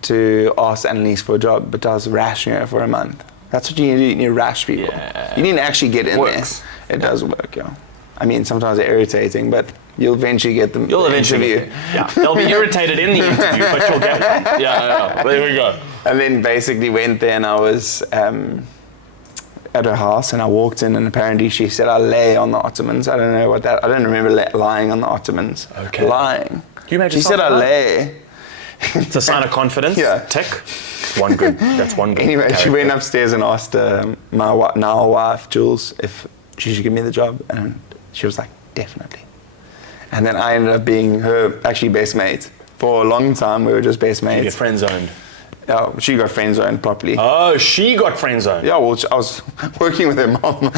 to ask Annalise for a job, but I was rashing her for a month. That's what you need to do. You need to rash people. Yeah. You need to actually get in there. It does work, yeah. I mean, sometimes they're irritating, but you'll eventually get them. You'll eventually interview. Yeah, they'll be irritated in the interview, but you'll get one. Yeah. There we go. And then basically went there and I was at her house and I walked in and apparently she said I lay on the ottomans. I don't know what that, I don't remember lying on the ottomans. Okay. Lying. You imagine she said I lay. It's a sign of confidence. Yeah. Tick. That's one good. Anyway, character. she went upstairs and asked my now wife, Jules, if she should give me the job. And she was like, definitely. And then I ended up being her actually best mate. For a long time, we were just best mates. You get friend zoned. Yeah, she got friend zoned properly. Oh, she got friend zoned. Yeah, well, I was working with her mom.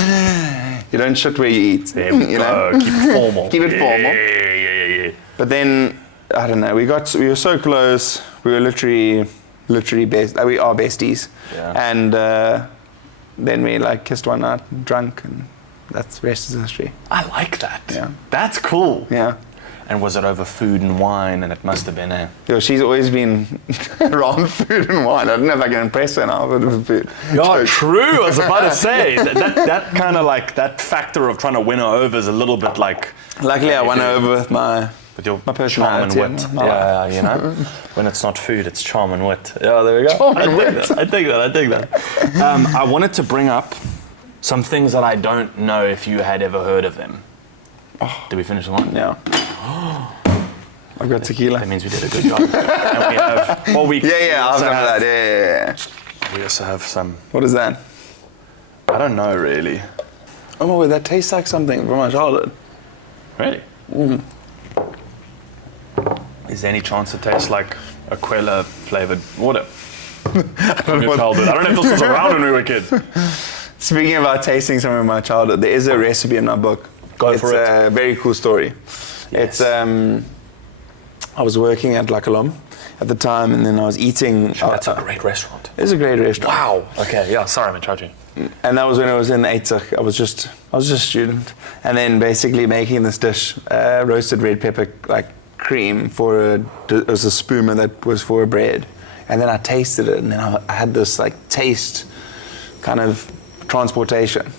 You don't shit where you eat. There we go. Keep it formal. Keep it formal. Yeah. But then, I don't know, we were so close. We were literally best. We are besties. Yeah. And then we like kissed one night, drunk, and that's the rest is history. I like that. Yeah. That's cool. Yeah. And was it over food and wine? And it must have been She's always been around food and wine. I don't know if I can impress her now with food. Yeah, true. I was about to say that kind of like that factor of trying to win her over is a little bit like. Luckily, I won her over with my personality. Charm and wit. Yeah, you know. When it's not food, it's charm and wit. Yeah, there we go. Charm and wit. I dig that. I wanted to bring up some things that I don't know if you had ever heard of them. Oh. Did we finish the one? Yeah. I've got tequila. That means we did a good job. And we have, I was gonna that. Yeah. We also have some. What is that? I don't know really. Oh my word, that tastes like something from my childhood. Really? Mm. Is there any chance it tastes like Aquila flavored water? From your childhood. I don't know if this was around when we were kids. Speaking about tasting some of my childhood, there is a recipe in my book. It's a very cool story. Yes. It's I was working at La Colombe at the time, and then I was eating. That's a great restaurant. It's a great restaurant. Wow. Okay. Yeah. Sorry, I'm in charge. And that was when I was in Eitzig. I was just a student, and then basically making this dish, roasted red pepper like cream it was a spoomer that was for a bread, and then I tasted it, and then I had this like taste, kind of transportation.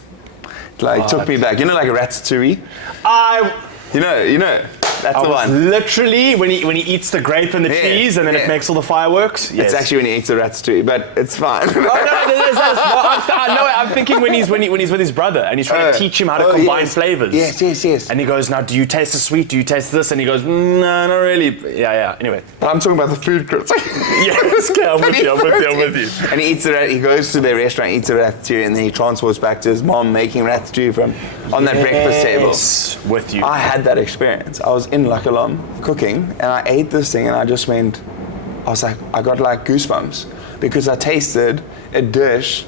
Like took me back, like a ratatouille. You know. That's the one. Literally, when he eats the grape and the cheese, and then it makes all the fireworks. Yes. It's actually when he eats the ratatouille, but it's fine. I'm thinking when he's with his brother and he's trying to teach him how to combine flavors. Yes. And he goes, now, do you taste the sweet? Do you taste this? And he goes, no, not really. Yeah. Anyway. But I'm talking about the food critic. Yes, okay, I'm with you. And he eats he goes to their restaurant, eats a ratatouille, and then he transports back to his mom making ratatouille on that breakfast table. With you. I had that experience. I was in Lakalam cooking, and I ate this thing, and I got like goosebumps because I tasted a dish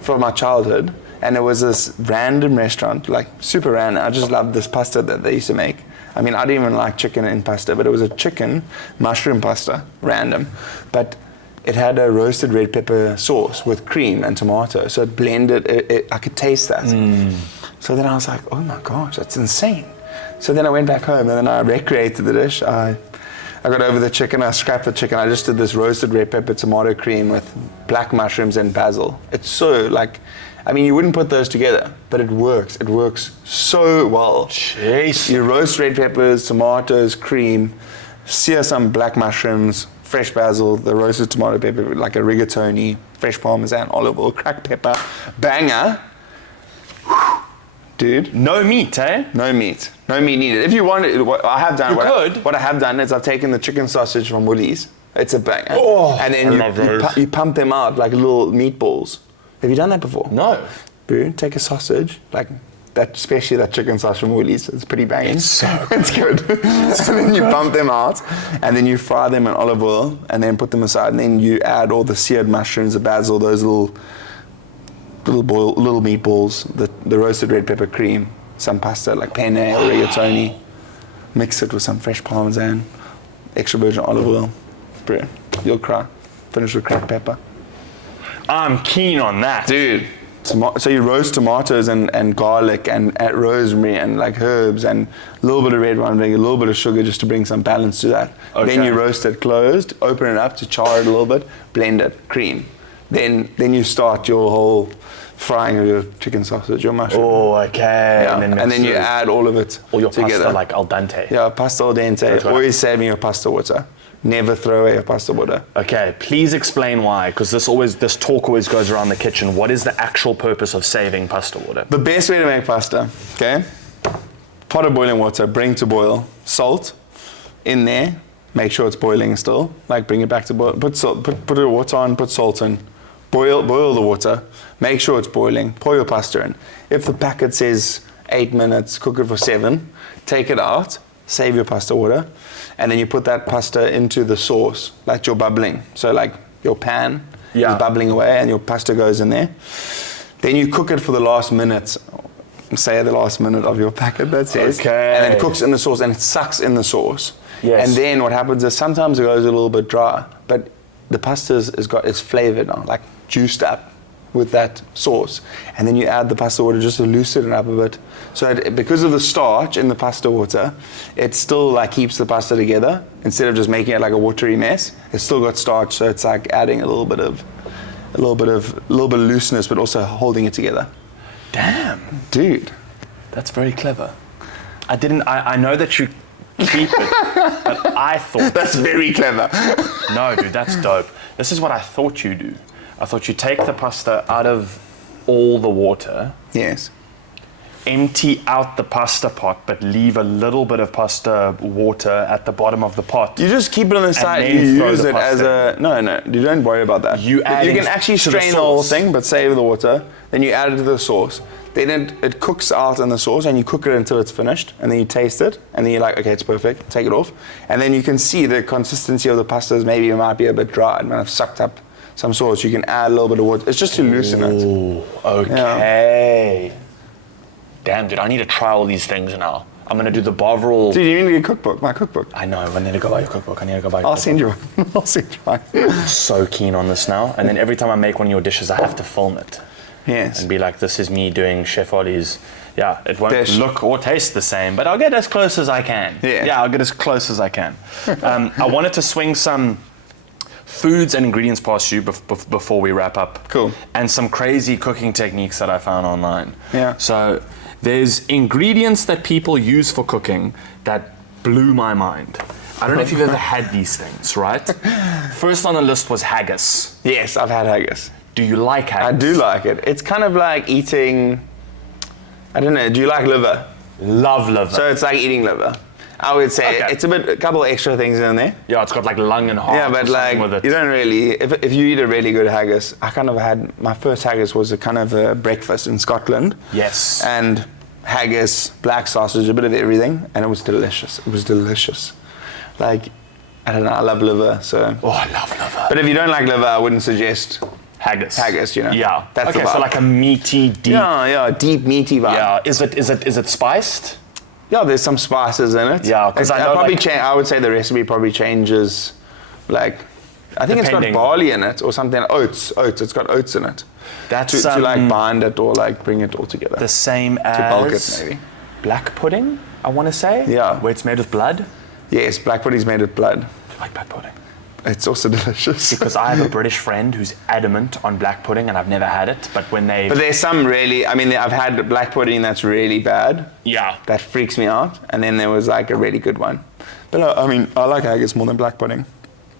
from my childhood, and it was this random restaurant, like super random. I just loved this pasta that they used to make. I mean, I didn't even like chicken in pasta, but it was a chicken mushroom pasta, random. But it had a roasted red pepper sauce with cream and tomato, so it blended. I could taste that. So then I was like, oh my gosh, that's insane. So then I went back home, and then I recreated the dish. I got over the chicken, I scrapped the chicken, I just did this roasted red pepper tomato cream with black mushrooms and basil. It's so you wouldn't put those together, but it works. It works so well. Jeez. You roast red peppers, tomatoes, cream, sear some black mushrooms, fresh basil, the roasted tomato pepper, like a rigatoni, fresh parmesan, olive oil, cracked pepper, banger. Dude. No meat, eh? No meat needed. If you want it, what I have done, what I have done is I've taken the chicken sausage from Woolies. It's a banger. And then you pump them out like little meatballs. Have you done that before? No. Boo, take a sausage, like that, especially that chicken sausage from Woolies. It's pretty banging. It's good. So then you pump them out, and then you fry them in olive oil, and then put them aside, and then you add all the seared mushrooms, the basil, those little meatballs, the roasted red pepper cream, some pasta like penne or rigatoni, mix it with some fresh parmesan, extra virgin olive oil. Brilliant. You'll cry. Finish with cracked pepper. I'm keen on that. Dude. So you roast tomatoes and garlic and rosemary and like herbs and a little bit of red wine vinegar, a little bit of sugar just to bring some balance to that. Okay. Then you roast it closed, open it up to char it a little bit, blend it, cream. Then you start your whole frying of your chicken sausage, your mushroom. Oh, okay. Yeah. And then you add all of it or your together. Pasta like al dente. Yeah, pasta al dente. Always saving your pasta water. Never throw away your pasta water. Okay, please explain why, because this talk always goes around the kitchen. What is the actual purpose of saving pasta water? The best way to make pasta, okay? Pot of boiling water, bring to boil. Salt in there. Make sure it's boiling still. Like bring it back to boil. Put salt, put the water on, put salt in. Boil the water. Make sure it's boiling. Pour your pasta in. If the packet says 8 minutes, cook it for 7. Take it out. Save your pasta water. And then you put that pasta into the sauce, like you're bubbling. So like your pan is bubbling away and your pasta goes in there. Then you cook it for the last minute, say the last minute of your packet, that says. Okay. And then it cooks in the sauce and it sucks in the sauce. Yes. And then what happens is sometimes it goes a little bit dry, but the pasta is flavored now, like juiced up with that sauce. And then you add the pasta water just to loosen it up a bit. So because of the starch in the pasta water, it still like keeps the pasta together instead of just making it like a watery mess. It's still got starch, so it's like adding a little bit of looseness, but also holding it together. Damn, dude, that's very clever. I know that you keep it, but I thought that's very clever. No, dude, that's dope. This is what I thought you do. I thought you take the pasta out of all the water. Yes. Empty out the pasta pot, but leave a little bit of pasta water at the bottom of the pot. You just keep it on the side. You use it as a no. You don't worry about that. You can actually strain the whole thing, but save the water. Then you add it to the sauce. Then it cooks out in the sauce, and you cook it until it's finished, and then you taste it, and then you're like, okay, it's perfect. Take it off, and then you can see the consistency of the pasta is maybe it might be a bit dry. It might have sucked up some sauce. You can add a little bit of water. It's just to loosen it. Okay. Yeah. Damn, dude, I need to try all these things now. I'm going to do the Bovril. Dude, you need a cookbook, my cookbook. I know, I need to go buy your cookbook. I'll send you one. I'll send you one. I'm so keen on this now. And then every time I make one of your dishes, I have to film it. Yes. And be like, this is me doing Chef Ollie's. Yeah, it won't look or taste the same, but I'll get as close as I can. Yeah, I'll get as close as I can. I wanted to swing some foods and ingredients past you before we wrap up. Cool. And some crazy cooking techniques that I found online. Yeah. So there's ingredients that people use for cooking that blew my mind. I don't know if you've ever had these things, right? First on the list was haggis. Yes, I've had haggis. Do you like haggis? I do like it. It's kind of like eating, I don't know, do you like liver? Love liver. So it's like eating liver. I would say it's a couple extra things in there. Yeah, it's got like lung and heart. Yeah, but like with it. you don't really. If you eat a really good haggis, I kind of had my first haggis was a kind of a breakfast in Scotland. Yes. And haggis, black sausage, a bit of everything, and it was delicious. It was delicious. Like I don't know, I love liver, so. Oh, I love liver. But if you don't like liver, I wouldn't suggest haggis. Haggis, you know. Yeah. That's okay, the vibe. so like a meaty, deep. Yeah, deep meaty vibe. Yeah. Is it spiced? Yeah, there's some spices in it. Yeah, because I know probably I would say the recipe probably changes, like, I think Depending. it's got barley in it or something. Oats. It's got oats in it. That's to like bind it or like bring it all together. the same as bulk it, maybe. black pudding, I want to say. Yeah. Where it's made with blood. Yes, black pudding's made with blood. I like black pudding. It's also delicious. Because I have a British friend who's adamant on black pudding, and I've never had it. But when they, But there's some really, I mean, I've had black pudding that's really bad. yeah, That freaks me out. And then there was like a really good one. But I mean, I like haggis more than black pudding.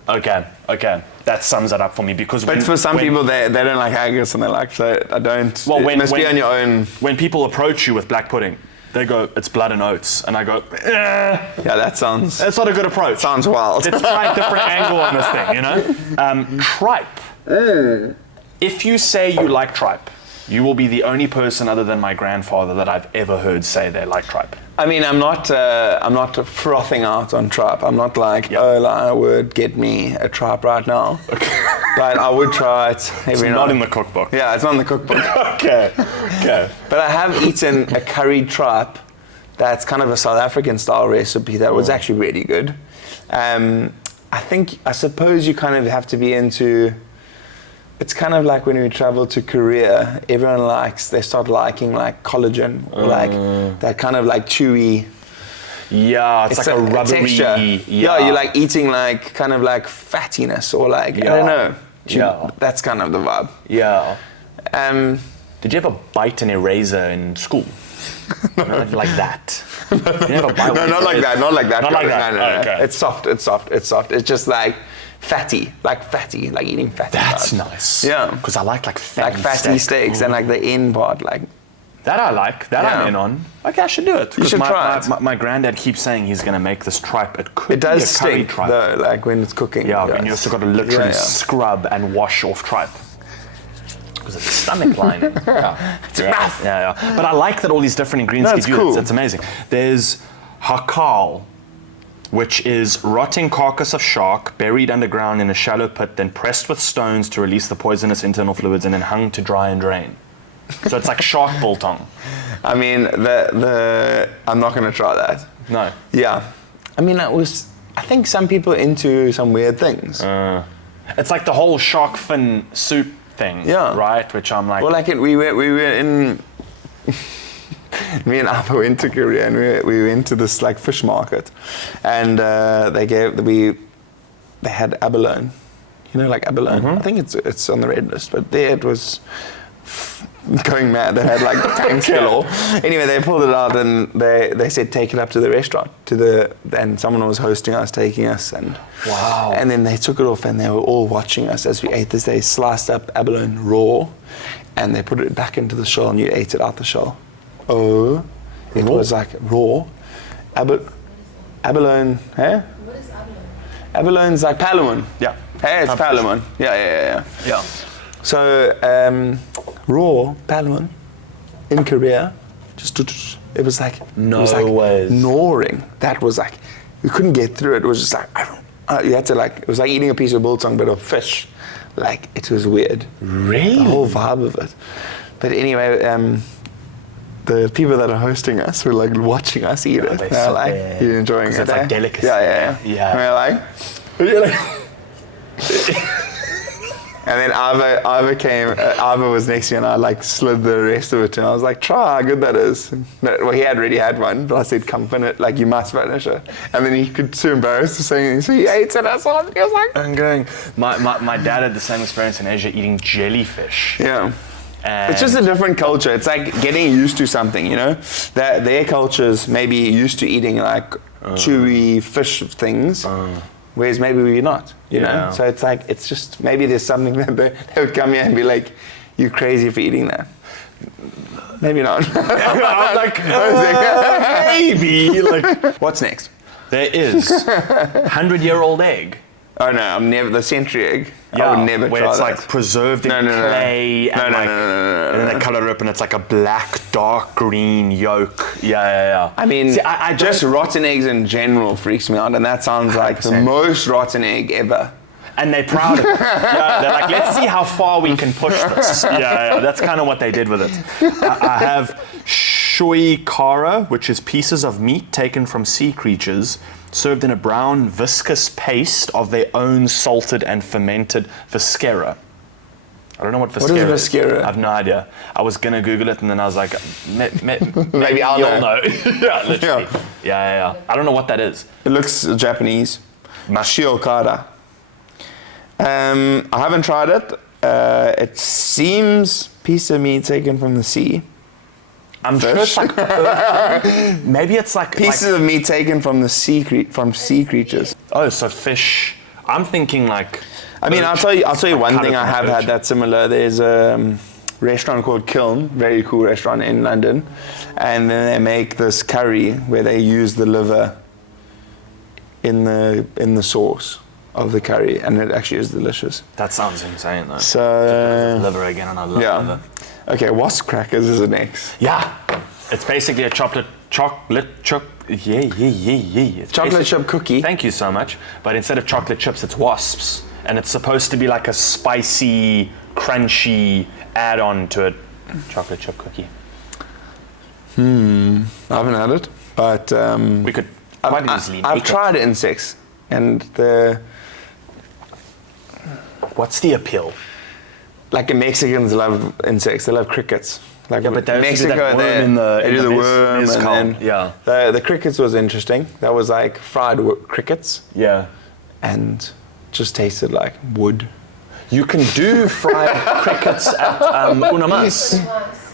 okay, that sums it up for me because. But for some people, they don't like haggis and they're like, so I don't. Well, it must be on your own. When people approach you with black pudding, they go, "It's blood and oats," and I go, Yeah, that sounds "That's not a good approach." sounds wild. Let's try a different angle on this thing, you know? Tripe. If you say you like tripe, you will be the only person other than my grandfather that I've ever heard say they like tripe. I mean, I'm not frothing out on tripe. I'm not like, oh, I would get me a tripe right now. But I would try it every Not night. in the cookbook. Yeah, it's not in the cookbook. Okay. But I have eaten a curried tripe that's kind of a South African style recipe that was actually really good. I suppose you kind of have to be into, it's kind of like when we travel to Korea, they start liking like collagen or like that kind of like chewy. Yeah, it's like a rubbery texture. Yeah, you're like eating like kind of like fattiness or like, I don't know. Yeah. That's kind of the vibe. Yeah. Um, Did you ever bite an eraser in school? Like that. You never bite no, not like that. Not like that. Not like that. No. Oh, okay. It's soft. It's just like fatty, like eating fatty. That's parts. nice. Yeah. Because I like Fatty steaks and like the end part, like. That I like. That Yeah. I'm in on. Okay, I should do it. You should try it. My granddad keeps saying he's going to make this tripe. It could It does be a curry stink tripe. though, like when it's cooking. Yeah, and you also got to literally Yeah. scrub and wash off tripe. Because it's stomach lining. Yeah. It's mouth. Yeah. But I like that all these different ingredients No, it's give you. cool. It's amazing. There's hakal, which is rotting carcass of shark buried underground in a shallow pit, then pressed with stones to release the poisonous internal fluids, and then hung to dry and drain. So it's like shark biltong. I mean, I'm not going to try that. No. Yeah. I mean, I think some people are into some weird things. It's like the whole shark fin soup thing, Yeah. right? Which I'm like, Well, like we were in. Me and Abba went to Korea and we went to this like fish market, and they had abalone, you know, like abalone. I think it's on the red list, but there it was going mad. They had like tanks galore. Anyway, they pulled it out and they said take it up to the restaurant and someone was hosting us, taking us, and wow. And then they took it off and they were all watching us as we ate this. They sliced up abalone raw, and they put it back into the shell and you ate it out the shell. Oh, it was like raw. Abalone, eh? What is abalone? Abalone's like palamon. yeah. Hey, it's palamon. Yeah. Yeah. So, raw palamon in Korea, it was like, No it was like ways. gnawing. That was like, you couldn't get through it. It was just like, you had to like, it was like eating a piece of biltong but of fish. Like, it was weird. Really? The whole vibe of it. But anyway, the people that are hosting us were like watching us eat it. they They're sit like, there. you're enjoying it. It's like eh? delicacy. Yeah. Yeah. And we're like, and then Ava was next to me and I like slid the rest of it to him. I was like, try how good that is. No, well, he had already had one, but I said, come finish, like you must finish it. And then he could too embarrassed to say anything, so he ate it. I saw it. He was like, I'm going. My dad had the same experience in Asia eating jellyfish. yeah. It's just a different culture. It's like getting used to something, you know? Their culture's maybe used to eating like chewy fish things, whereas maybe we're not, you know? So it's like, it's just, maybe there's something that they would come here and be like, you crazy for eating that. Maybe not. I'm like, maybe. Like, what's next? There is 100-year-old egg. Oh no, I'm never, the century egg. Yeah, I would never where try it's that. like preserved in clay and and then they color it up and it's like a black, dark green yolk. Yeah. I mean, see, I just rotten eggs in general freaks me out, and that sounds like the 100%. most rotten egg ever. And they're proud of it. Yeah, they're like, let's see how far we can push this. Yeah, that's kind of what they did with it. I have shoy kara, which is pieces of meat taken from sea creatures, served in a brown, viscous paste of their own salted and fermented viscera. I don't know what viscera is. What is viscera? I have no idea. I was going to Google it, and then I was like, Maybe I'll you'll know. Yeah, literally. Yeah. I don't know what that is. It looks Japanese. Shiokara. I haven't tried it. It seems piece of meat taken from the sea. I'm sure it's like maybe it's like pieces of meat taken from the sea creatures. Oh, so fish. I'm thinking like. I mean, I'll tell you one thing. I have perch. had that similar. There's a restaurant called Kiln, very cool restaurant in London, and then they make this curry where they use the liver in the sauce of the curry, and it actually is delicious. That sounds insane though. So liver again, and I love liver. Okay, wasp crackers is the next. Yeah, it's basically a chocolate chip. It's Chocolate chip cookie. Thank you so much. But instead of chocolate chips, it's wasps, and it's supposed to be like a spicy, crunchy add-on to a chocolate chip cookie. I haven't had it, but We could quite easily. I've make it. tried insects, and What's the appeal? like the Mexicans love insects. They love crickets. Like but they also do Mexico, that worm in the- they in do the the worm, mezcal. and then Yeah. the crickets was interesting. That was like fried crickets, Yeah. and just tasted like wood. You can do fried crickets at Unamas.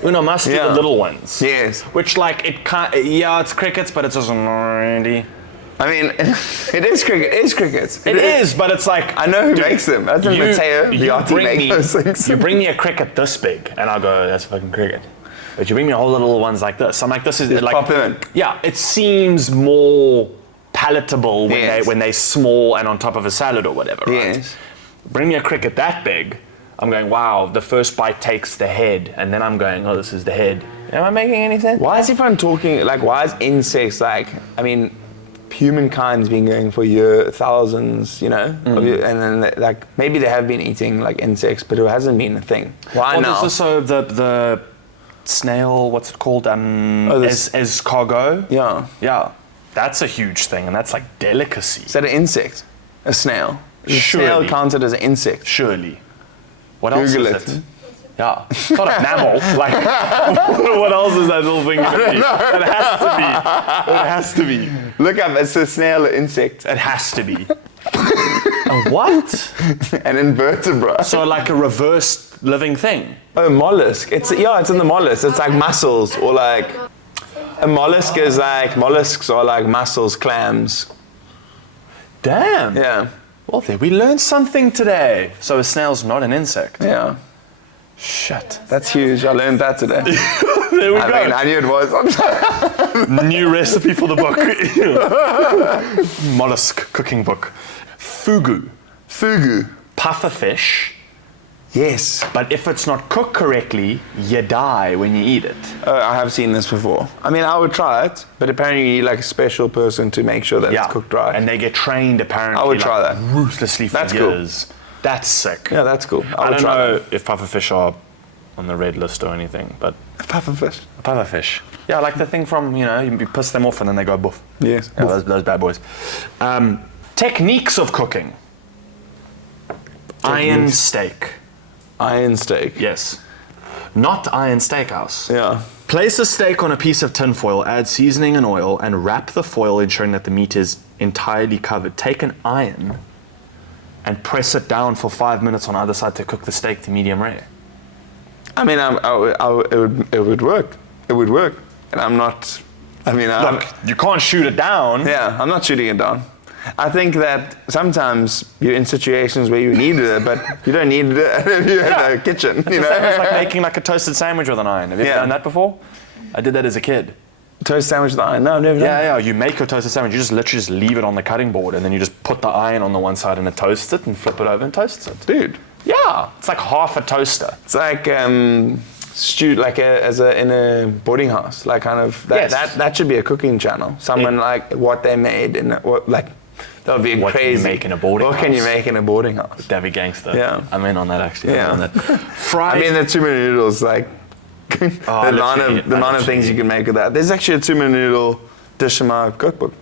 Unamas do Yeah. the little ones. Yes. Which like it can't. Yeah, it's crickets, but it doesn't really. I mean, it is cricket. It is crickets. It is, but it's like I know who makes them. That's Mateo Viotti make those things. You bring me a cricket this big, and I'll go, that's a fucking cricket. But you bring me a whole little ones like this. I'm like, this is like. Pop them in. Yeah, it seems more palatable when Yes. when they're small and on top of a salad or whatever. Right? Yes. Bring me a cricket that big. I'm going, wow, the first bite takes the head, and then I'm going, oh, this is the head. Am I making any sense? Why is everyone talking, like, why is insects, like, I mean, humankind's been going for thousands, you know, and then, like, maybe they have been eating, like, insects, but it hasn't been a thing. Why now? There's also the snail, what's it called? Escargot. Yeah. Yeah, that's a huge thing, and that's like delicacy. Is that an insect? A snail? Is a Surely. snail counted as an insect? Surely. What else Google is it. it? Yeah, it's not a mammal. Like, what else is that little thing going to be? It has to be. It has to be. Look up, it's a snail insect. It has to be. A what? An invertebrate. So like a reversed living thing. Oh, mollusk. It's in the mollusk. It's like mussels, or like, a mollusk is like, mollusks are like mussels, clams. Damn. Yeah. Well, there we learned something today. So a snail's not an insect. Yeah. Shit. That's huge. I learned that today. There we I go. mean, I knew it was. New recipe for the book. Mollusk cooking book. Fugu. Fugu. Pufferfish. Yes. But if it's not cooked correctly, you die when you eat it. I have seen this before. I mean, I would try it, but apparently you need like a special person to make sure that it's cooked right. And they get trained apparently. I would try that. Ruthlessly for That's cool. years. That's sick. Yeah, that's cool. I would don't try know if pufferfish are on the red list or anything, but that. Pufferfish. pufferfish. Yeah, like the thing from, you piss them off and then they go boof. Yes. Yeah, those bad boys. Techniques of cooking. Iron steak. Iron steak. Yes. Not iron steakhouse. Yeah. Place a steak on a piece of tin foil, add seasoning and oil, and wrap the foil, ensuring that the meat is entirely covered. Take an iron and press it down for 5 minutes on either side to cook the steak to medium rare. I mean, it would work. It would work. And I'm not. I mean, Look, you can't shoot it down. yeah, I'm not shooting it down. I think that sometimes you're in situations where you need it, but you don't need it if you have a kitchen. It's the same as like making like a toasted sandwich with an iron. Have you ever done that before? I did that as a kid. Toast sandwich with the iron? No, I've never done that. Yeah, you make your toasted sandwich. You just literally leave it on the cutting board, and then you just put the iron on the one side and it toasts it, and flip it over and toasts it. Dude. Yeah, it's like half a toaster. It's like stewed like in a boarding house, like kind of that should be a cooking channel. Someone like what they made in that would be What crazy. can you make in a boarding house? What can you make in a boarding house? That'd be gangster. Yeah. I'm in on that actually. Yeah. I'm in on that. Fried. I mean, the tuna noodles, like the amount of things you can make with that. There's actually a tuna noodle dish in my cookbook.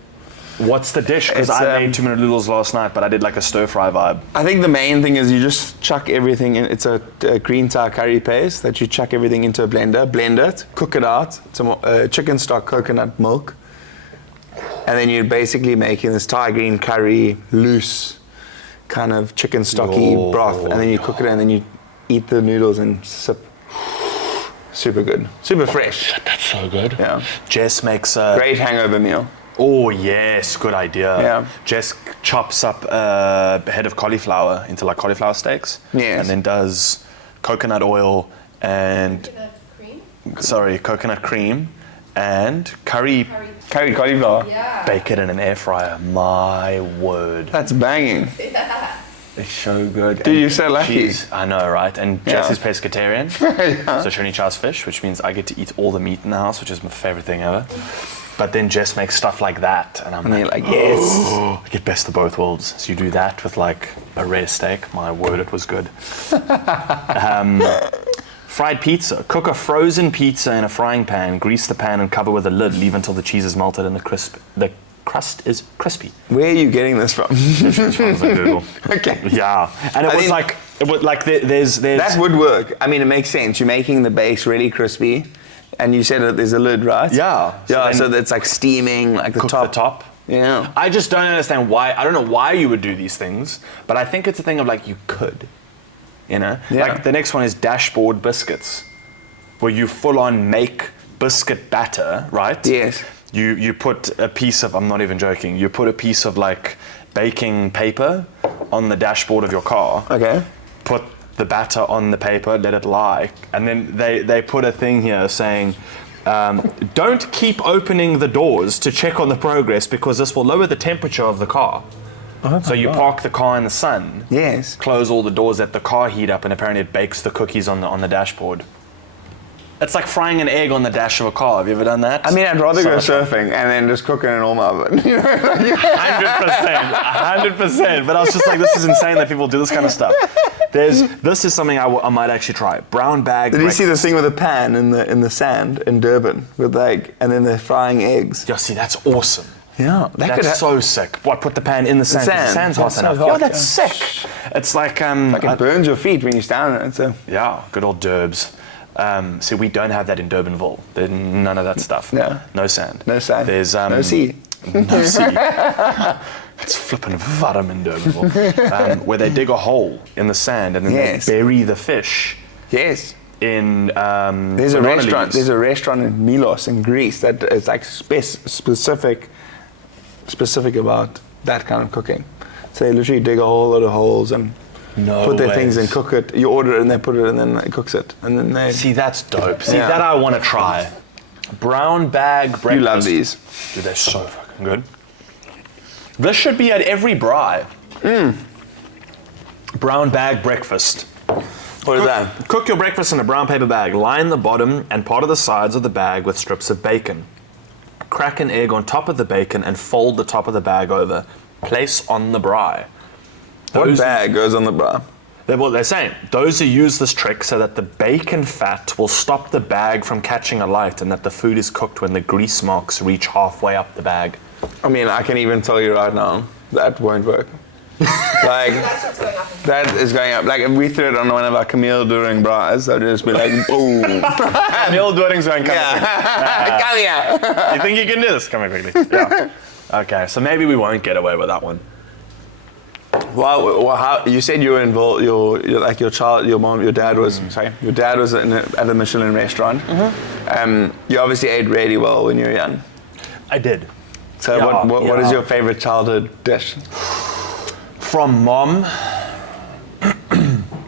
What's the dish? Because I made 2 minute noodles last night, but I did like a stir fry vibe. I think the main thing is you just chuck everything in. It's a green Thai curry paste that you chuck everything into a blender, blend it, cook it out, some chicken stock coconut milk, and then you're basically making this Thai green curry loose kind of chicken stocky broth, and then you cook it and then you eat the noodles and sip. Super good, super fresh. That's so good. Yeah. Jess makes a Great hangover meal. Oh yes, good idea. Yeah. Jess chops up a head of cauliflower into like cauliflower steaks. Yes. And then does coconut oil and coconut cream and curry cauliflower. Yeah. bake it in an air fryer. My word. That's banging. It's so good. Dude, you're so lucky. Cheese, I know, right? And Jess is pescatarian. So she only tries fish, which means I get to eat all the meat in the house, which is my favorite thing ever. But then Jess makes stuff like that, and I'm like, yes. I get best of both worlds. So you do that with like a rare steak. My word, it was good. Fried pizza. Cook a frozen pizza in a frying pan. Grease the pan and cover with a lid. Leave until the cheese is melted and the crust is crispy. Where are you getting this from? Google. Okay. Yeah, and it was like there's that would work. I mean, it makes sense. You're making the base really crispy. And you said that there's a lid, right? Yeah. So it's like steaming, like the top. Yeah. I just don't understand why. I don't know why you would do these things, but I think it's a thing of like you could, you know. Yeah. Like the next one is dashboard biscuits, where you full on make biscuit batter, right? Yes. You put a piece of, I'm not even joking. You put a piece of like baking paper on the dashboard of your car. Okay. Put the batter on the paper, let it lie, and then they put a thing here saying, don't keep opening the doors to check on the progress because this will lower the temperature of the car. So you park the car in the sun, Yes. close all the doors, let the car heat up, and apparently it bakes the cookies on the dashboard. It's like frying an egg on the dash of a car. Have you ever done that? I mean, I'd rather go surfing and then just cook in an normal oven. 100%. But I was just like, this is insane that people do this kind of stuff. This is something I might actually try. Brown bag. Did you see this thing with a pan in the sand in Durban with like, and then they're frying eggs? Yeah, see, that's awesome. Yeah, That's so sick. What, put the pan in the sand? 'Cause the sand's hot That's so enough. hot, Yeah, that's yeah. sick. It's like It burns your feet when you stand on it. So. yeah, good old Durbs. See, we don't have that in Durbanville. There's none of that stuff. Yeah. No sand. No sand. There's no sea. No sea. It's flipping varm in Durbanville. Where they dig a hole in the sand and then they bury the fish. Yes. In There's a banana restaurant. leaves. There's a restaurant in Milos in Greece that is like specific about that kind of cooking. So they literally dig a whole lot of holes and put their things and cook it. You order it and they put it and then it cooks it. And then they... See, that's dope. See, that I want to try. Brown bag breakfast. You love these. Dude, they're so fucking good. This should be at every braai. Brown bag breakfast. What is that? Cook your breakfast in a brown paper bag. Line the bottom and part of the sides of the bag with strips of bacon. Crack an egg on top of the bacon and fold the top of the bag over. Place on the braai. What bag goes on the bar? They're saying those who use this trick so that the bacon fat will stop the bag from catching alight and that the food is cooked when the grease marks reach halfway up the bag. I mean, I can even tell you right now, that won't work. Like, that is going up. Like, if we threw it on one of our Camille during bras, I'd just be like, boom. Camille During's going, come Yeah. Come here. You think you can do this? Come here quickly. Yeah. Okay, so maybe we won't get away with that one. Well, how you said you were involved? Your mom, your dad was. Sorry, your dad was at a Michelin restaurant. You obviously ate really well when you were young. I did. So what is your favorite childhood dish? From mom,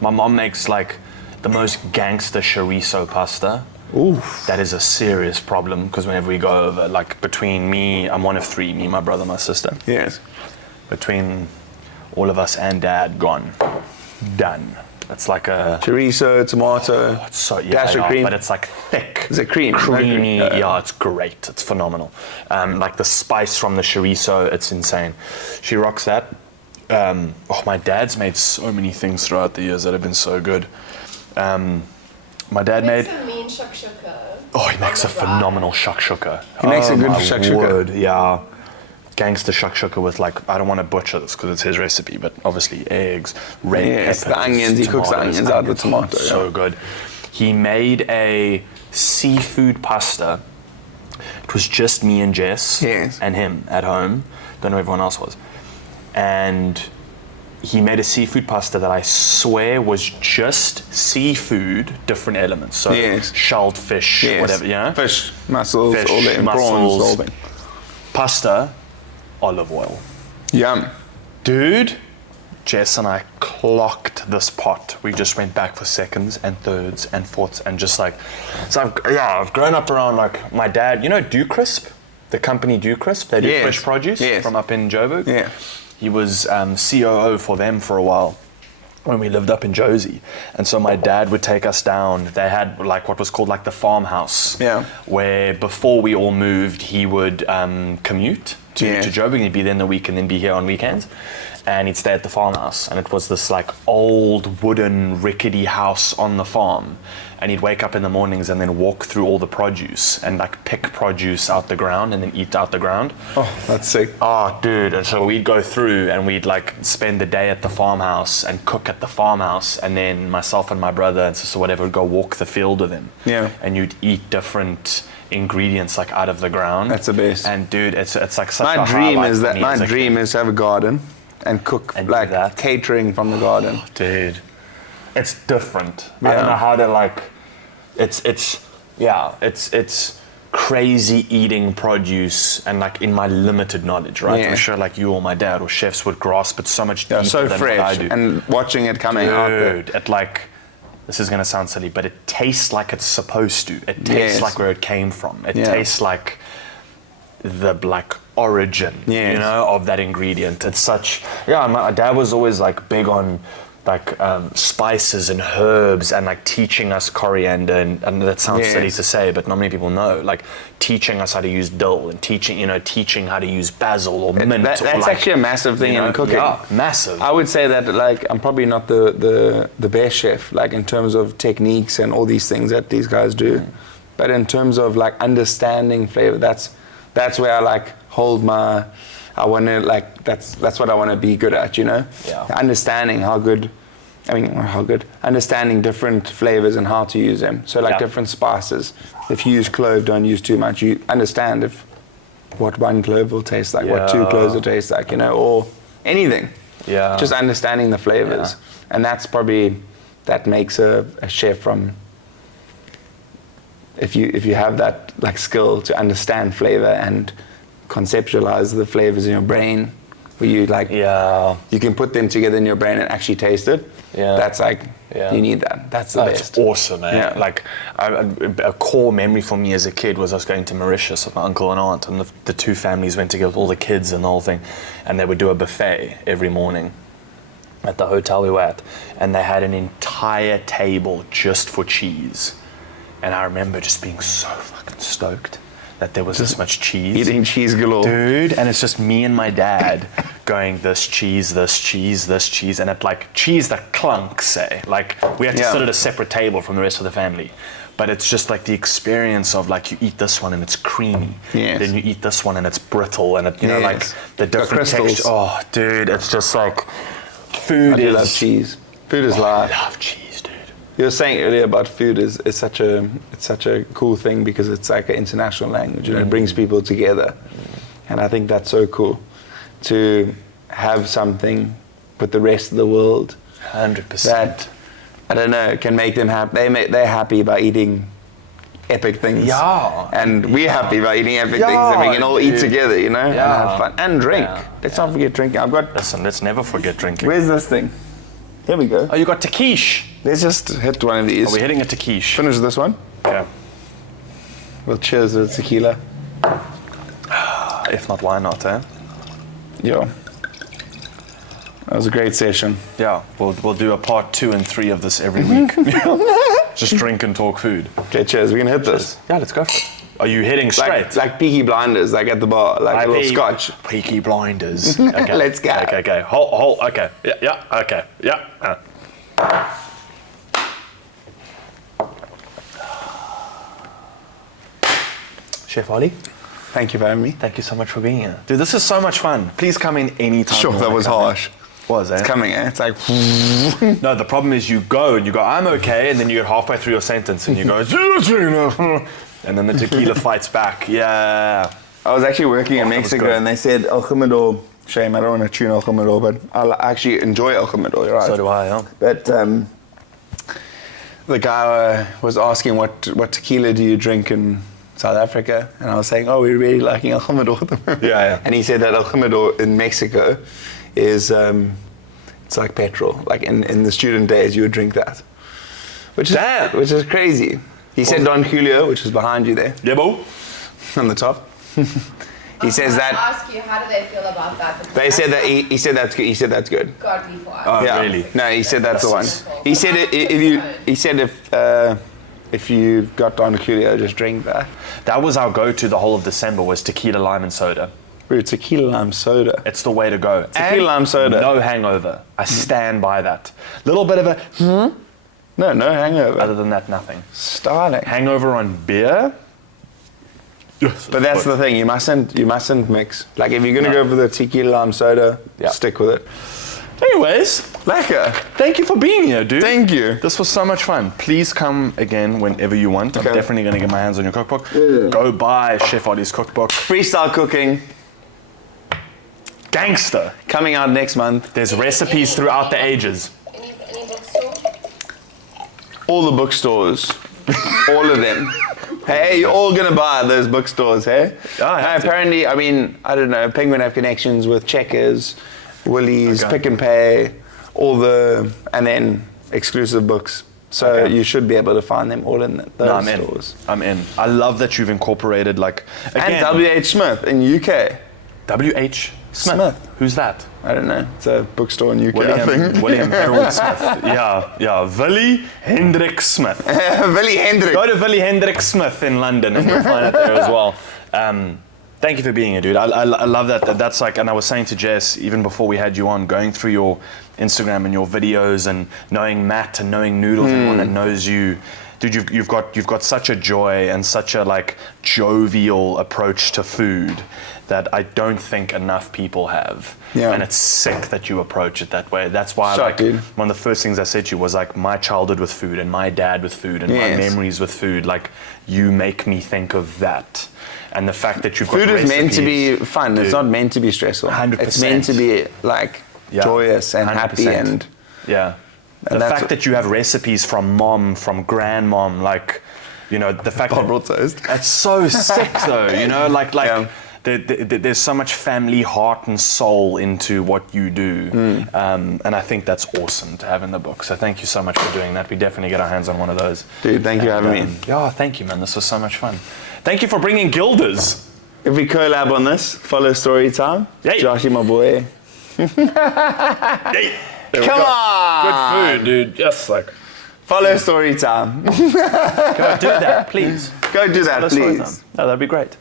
my mom makes like the most gangster chorizo pasta. Ooh. That is a serious problem because whenever we go over, like between me, I'm one of three, me, my brother, my sister. Yes. Between all of us and dad, gone. Done. It's like a... Chorizo, tomato, dash of cream. But it's like thick. Is it cream? Creamy, yeah, it's great. It's phenomenal. Like the spice from the chorizo, it's insane. She rocks that. My dad's made so many things throughout the years that have been so good. My dad made... a mean shakshuka. Oh, he makes a phenomenal shakshuka. He makes a good shakshuka. Yeah. Gangster shakshuka with like, I don't want to butcher this because it's his recipe, but obviously eggs, red peppers, the onions. He cooks the onions out of the tomato. So good. He made a seafood pasta. It was just me and Jess and him at home. Don't know who everyone else was. And he made a seafood pasta that I swear was just seafood, different elements. So shelled fish, whatever, you know? Fish, mussels, all that, prawns, all that. Pasta, olive oil. Yum. Dude, Jess and I clocked this pot. We just went back for seconds and thirds and fourths and just like, so I've grown up around like my dad, you know Do Crisp? The company Do Crisp, they do fresh produce from up in Joburg. Yeah. He was COO for them for a while when we lived up in Josie. And so my dad would take us down. They had like what was called like the farmhouse. Yeah. Where before we all moved, he would commute to Joburg. He'd be there in the week and then be here on weekends. And he'd stay at the farmhouse. And it was this like old wooden rickety house on the farm. And he'd wake up in the mornings and then walk through all the produce and like pick produce out the ground and then eat out the ground. Oh, that's sick. Oh, dude. And so we'd go through and we'd like spend the day at the farmhouse and cook at the farmhouse. And then myself and my brother and sister, whatever, would go walk the field with him. Yeah. And you'd eat different ingredients like out of the ground. That's the best. And dude, it's like such my a highlight for me. My dream is to have a garden and cook and like catering from the garden. Oh, dude, it's different. Yeah. I don't know how to like. It's crazy eating produce and like in my limited knowledge, right? Yeah. I'm sure like you or my dad or chefs would grasp it so much deeper so than fresh, what I do. And watching it coming out. Dude, it like, this is gonna sound silly, but it tastes like it's supposed to. It tastes like where it came from. It tastes like the like origin, you know, of that ingredient. It's such, my dad was always like big on like spices and herbs and like teaching us coriander and that sounds silly to say, but not many people know, like teaching us how to use dill and teaching how to use basil or mint. That's like, actually a massive thing in cooking. Yeah, massive. I would say that like I'm probably not the best chef, like in terms of techniques and all these things that these guys do, but in terms of like understanding flavor, that's where I like hold my. I want to like that's what I want to be good at, you know. Yeah. Understanding understanding different flavors and how to use them. So like different spices. If you use clove, don't use too much. You understand what one clove will taste like, what two cloves will taste like, you know, or anything. Yeah. Just understanding the flavors, and that's probably that makes a chef from. If you have that like skill to understand flavor and conceptualize the flavors in your brain, where you like you can put them together in your brain and actually taste it. That's like you need that. That's the best. It's awesome, man. Yeah. Like a core memory for me as a kid was us going to Mauritius with my uncle and aunt, and the two families went together with all the kids and the whole thing, and they would do a buffet every morning at the hotel we were at, and they had an entire table just for cheese. And I remember just being so fucking stoked that there was this much cheese. Eating cheese galore. Dude, and it's just me and my dad going this cheese, this cheese, this cheese, and it like cheese that clunks, say. Like we had to sit at a separate table from the rest of the family. But it's just like the experience of like you eat this one and it's creamy. Yes. Then you eat this one and it's brittle and it, you know, like the different texture. Oh, dude, it's just like food I love cheese. Food is life. I love cheese. You were saying earlier about food is such a cool thing because it's like an international language, and it brings people together. And I think that's so cool to have something with the rest of the world 100%. that, I don't know, can make them happy. They're happy by eating epic things. Yeah. And we're happy by eating epic Yeah, things, and we can all eat dude. together, you know, and Yeah. have fun. And drink. Yeah. Let's not forget drinking. Listen, let's never forget drinking. Where's this thing? Here we go. Oh, you got tequiche. Let's just hit one of these. Are we hitting a tequiche? Finish this one. Okay. We'll cheers to tequila. If not, why not, eh? Yeah. That was a great session. Yeah, we'll do a part 2 and 3 of this every week. Just drink and talk food. Okay, cheers. We're gonna hit this. Yeah, let's go for it. Are you heading straight? Like Peaky Blinders, like at the bar, like a little scotch. Peaky Blinders. Okay. Let's go. Okay. Hold. Okay. Yeah. Okay. Yeah. Chef Ollie, Thank you for having me. thank you so much for being here. Dude, this is so much fun. Please come in anytime. Sure, you that wanna was come in. harsh. Was, eh? It's coming, eh? It's like, No, the problem is you go, I'm okay, and then you get halfway through your sentence and you go, and then the tequila fights back. Yeah. I was actually working in that was Mexico good. and they said El Jimador. Shame, I don't want to tune El Jimador, but I actually enjoy El Jimador, you're right. So do I, yeah. But the guy was asking what tequila do you drink in South Africa, and I was saying, oh, we're really liking El Jimador at the moment. Yeah. And he said that El Jimador in Mexico is it's like petrol. Like in the student days, you would drink that, which is crazy. He said Don Julio, which is behind you there Yeah, bro. on the top. He says I that. ask you, how do they feel about that? They said that he said that's good. He said that's good. Godly for us. Oh, Yeah. really? No, he said that's the one. He said if you got Don Julio, just drink that. That was our go-to the whole of December, was tequila, lime, and soda. Ooh, tequila lime soda. It's the way to go. Tequila, And lime, soda. No hangover. I stand by that. Little bit of a, No hangover. other than that, nothing. Styling. Hangover on beer? Yes. But that's the thing. You mustn't mix. Like if you're gonna No. go for the tequila lime soda, Yeah. stick with it. Anyways, Lekker. thank you for being here, dude. Thank you. This was so much fun. Please come again whenever you want. I'm Okay. definitely going to get my hands on your cookbook. Go buy Chef Ollie's cookbook. Freestyle Cooking Gangster. coming out next month. There's recipes throughout the ages. Any bookstore? All the bookstores, all of them. Hey, you're all gonna buy those bookstores, hey? Yeah, I have to. Apparently, I mean, I don't know. Penguin have connections with Checkers, Woolies, Okay. Pick and Pay, and then exclusive books. So Okay. you should be able to find them all in those No, I'm in. stores. I'm in. I love that you've incorporated, like, And again, W.H. Smith in UK. W.H. Smith. Smith. Who's that? I don't know. It's a bookstore in UK, I think. William Harold Smith. Yeah. Willie Hendrik Smith. Willie Hendrik. Go to Willie Hendrik Smith in London and you'll find it there as well. Thank you for being here, dude. I love that. That's like, and I was saying to Jess, even before we had you on, going through your Instagram and your videos and knowing Matt and knowing Noodles, everyone that knows you, dude, you've got such a joy and such a like jovial approach to food that I don't think enough people have. Yeah. And it's sick that you approach it that way. That's why Shot, like dude. one of the first things I said to you was like my childhood with food and my dad with food and my Yes. memories with food. Like you make me think of that. And the fact that you've got Food is meant to be recipes, fun. It's dude. not meant to be stressful. 100%. It's meant to be like Yeah. joyous and 100%. happy and Yeah. The that's fact that you have recipes from mom, from grandmom, like, you know, the fact Barbara that toast. it's so sick though, you know, like Yeah. there's so much family heart and soul into what you do. And I think that's awesome to have in the book. So thank you so much for doing that. We definitely get our hands on one of those. Dude, thank you for having me. Yeah, thank you, man. This was so much fun. Thank you for bringing Gildas. If we collab on this, follow StoryTime. Yay. Joshy, my boy. Hey, there we Come go. on! Good food, dude. Just like, Follow StoryTime. go do that, please. Go do that, Let's try please. some. No, that'd be great.